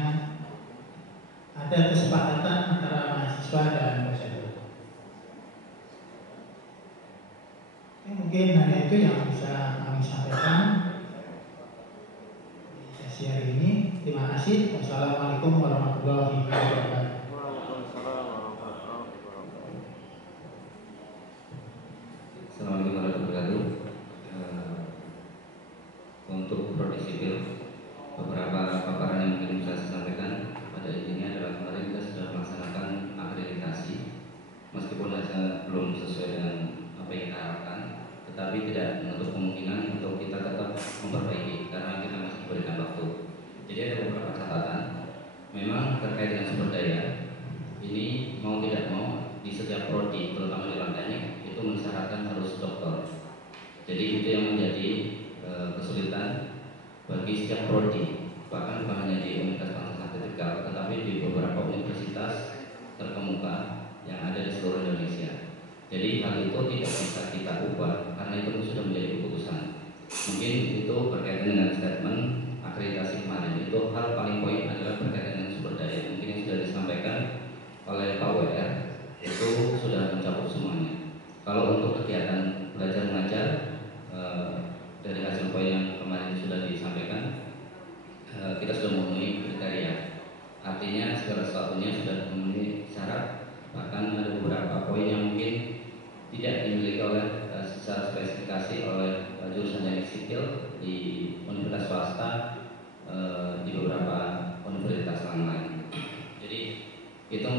ada kesepakatan antara mahasiswa dan dosen. Mungkin hanya itu yang bisa kami sampaikan di sesi hari ini. Terima kasih. Wassalamualaikum warahmatullahi wabarakatuh. Assalamualaikum warahmatullahi wabarakatuh. Untuk prodi sipil, beberapa paparan yang mungkin bisa saya sampaikan pada intinya adalah kemarin kita sudah melaksanakan akreditasi, meskipun hasilnya belum sesuai dengan apa yang kita harapkan, tetapi tidak menutup kemungkinan untuk kita tetap memperbaiki karena kita masih diberikan waktu. Jadi ada beberapa catatan. Memang terkait dengan sumber daya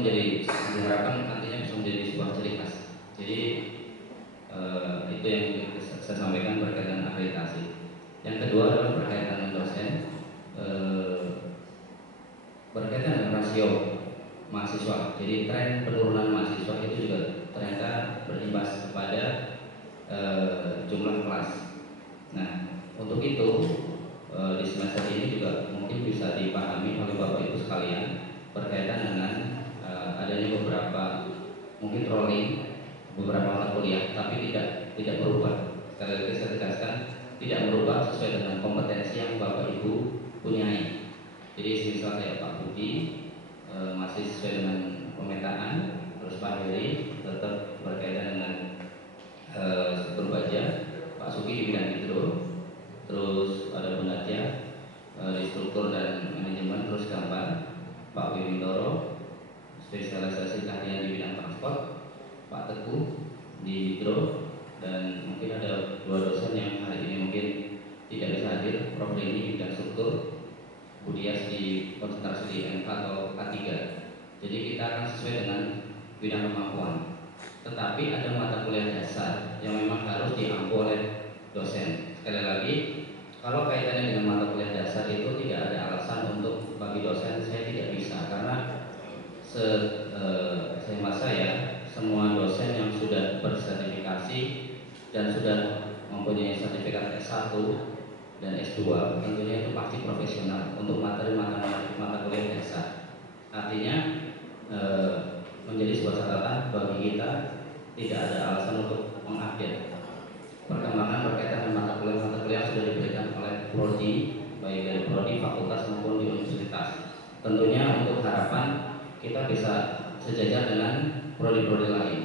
menjadi, diharapkan nantinya bisa menjadi sebuah ciri khas. Jadi itu yang saya sampaikan berkaitan akreditasi. Yang kedua adalah berkaitan dengan dosen, berkaitan dengan rasio mahasiswa. Jadi tren penurunan mahasiswa itu juga ternyata berimbas kepada jumlah kelas. Nah, untuk itu di semester ini juga mungkin bisa dipahami oleh Bapak Ibu sekalian berkaitan dengan adanya beberapa mungkin rolling beberapa mata kuliah, tapi tidak berubah. Sekali lagi saya tegaskan, tidak berubah sesuai dengan kompetensi yang Bapak Ibu punyai. Jadi misal kayak Pak Budi masih sesuai dengan pemetaan, terus Pak Heri tetap berkaitan dengan struktur baja, Pak Suki di bidang hidro, terus ada Bu Nadia di struktur dan manajemen, terus gambar, Pak Wimintoro spesialisasi keahlian di bidang transport, Pak Teguh di hidro, dan mungkin ada 2 dosen yang hari ini mungkin tidak bisa hadir, Prof. Denny di bidang struktur, Budias di konsentrasi di MK atau K3. Jadi kita akan sesuai dengan bidang kemampuan. Tetapi ada mata kuliah dasar yang memang harus diampu oleh dosen. Sekali lagi, kalau kaitannya dengan mata kuliah dasar itu tidak ada alasan untuk bagi dosen saya tidak bisa, karena sehingga saya semua dosen yang sudah bersertifikasi dan sudah mempunyai sertifikat S1 dan S2 tentunya itu pasti profesional untuk materi mata kuliah dasar. Artinya menjadi sebuah catatan bagi kita, tidak ada alasan untuk mengupdate perkembangan berkaitan dengan mata kuliah yang sudah diberikan oleh prodi, baik dari prodi, fakultas maupun di universitas. Tentunya untuk harapan kita bisa sejajar dengan prodi-prodi lain.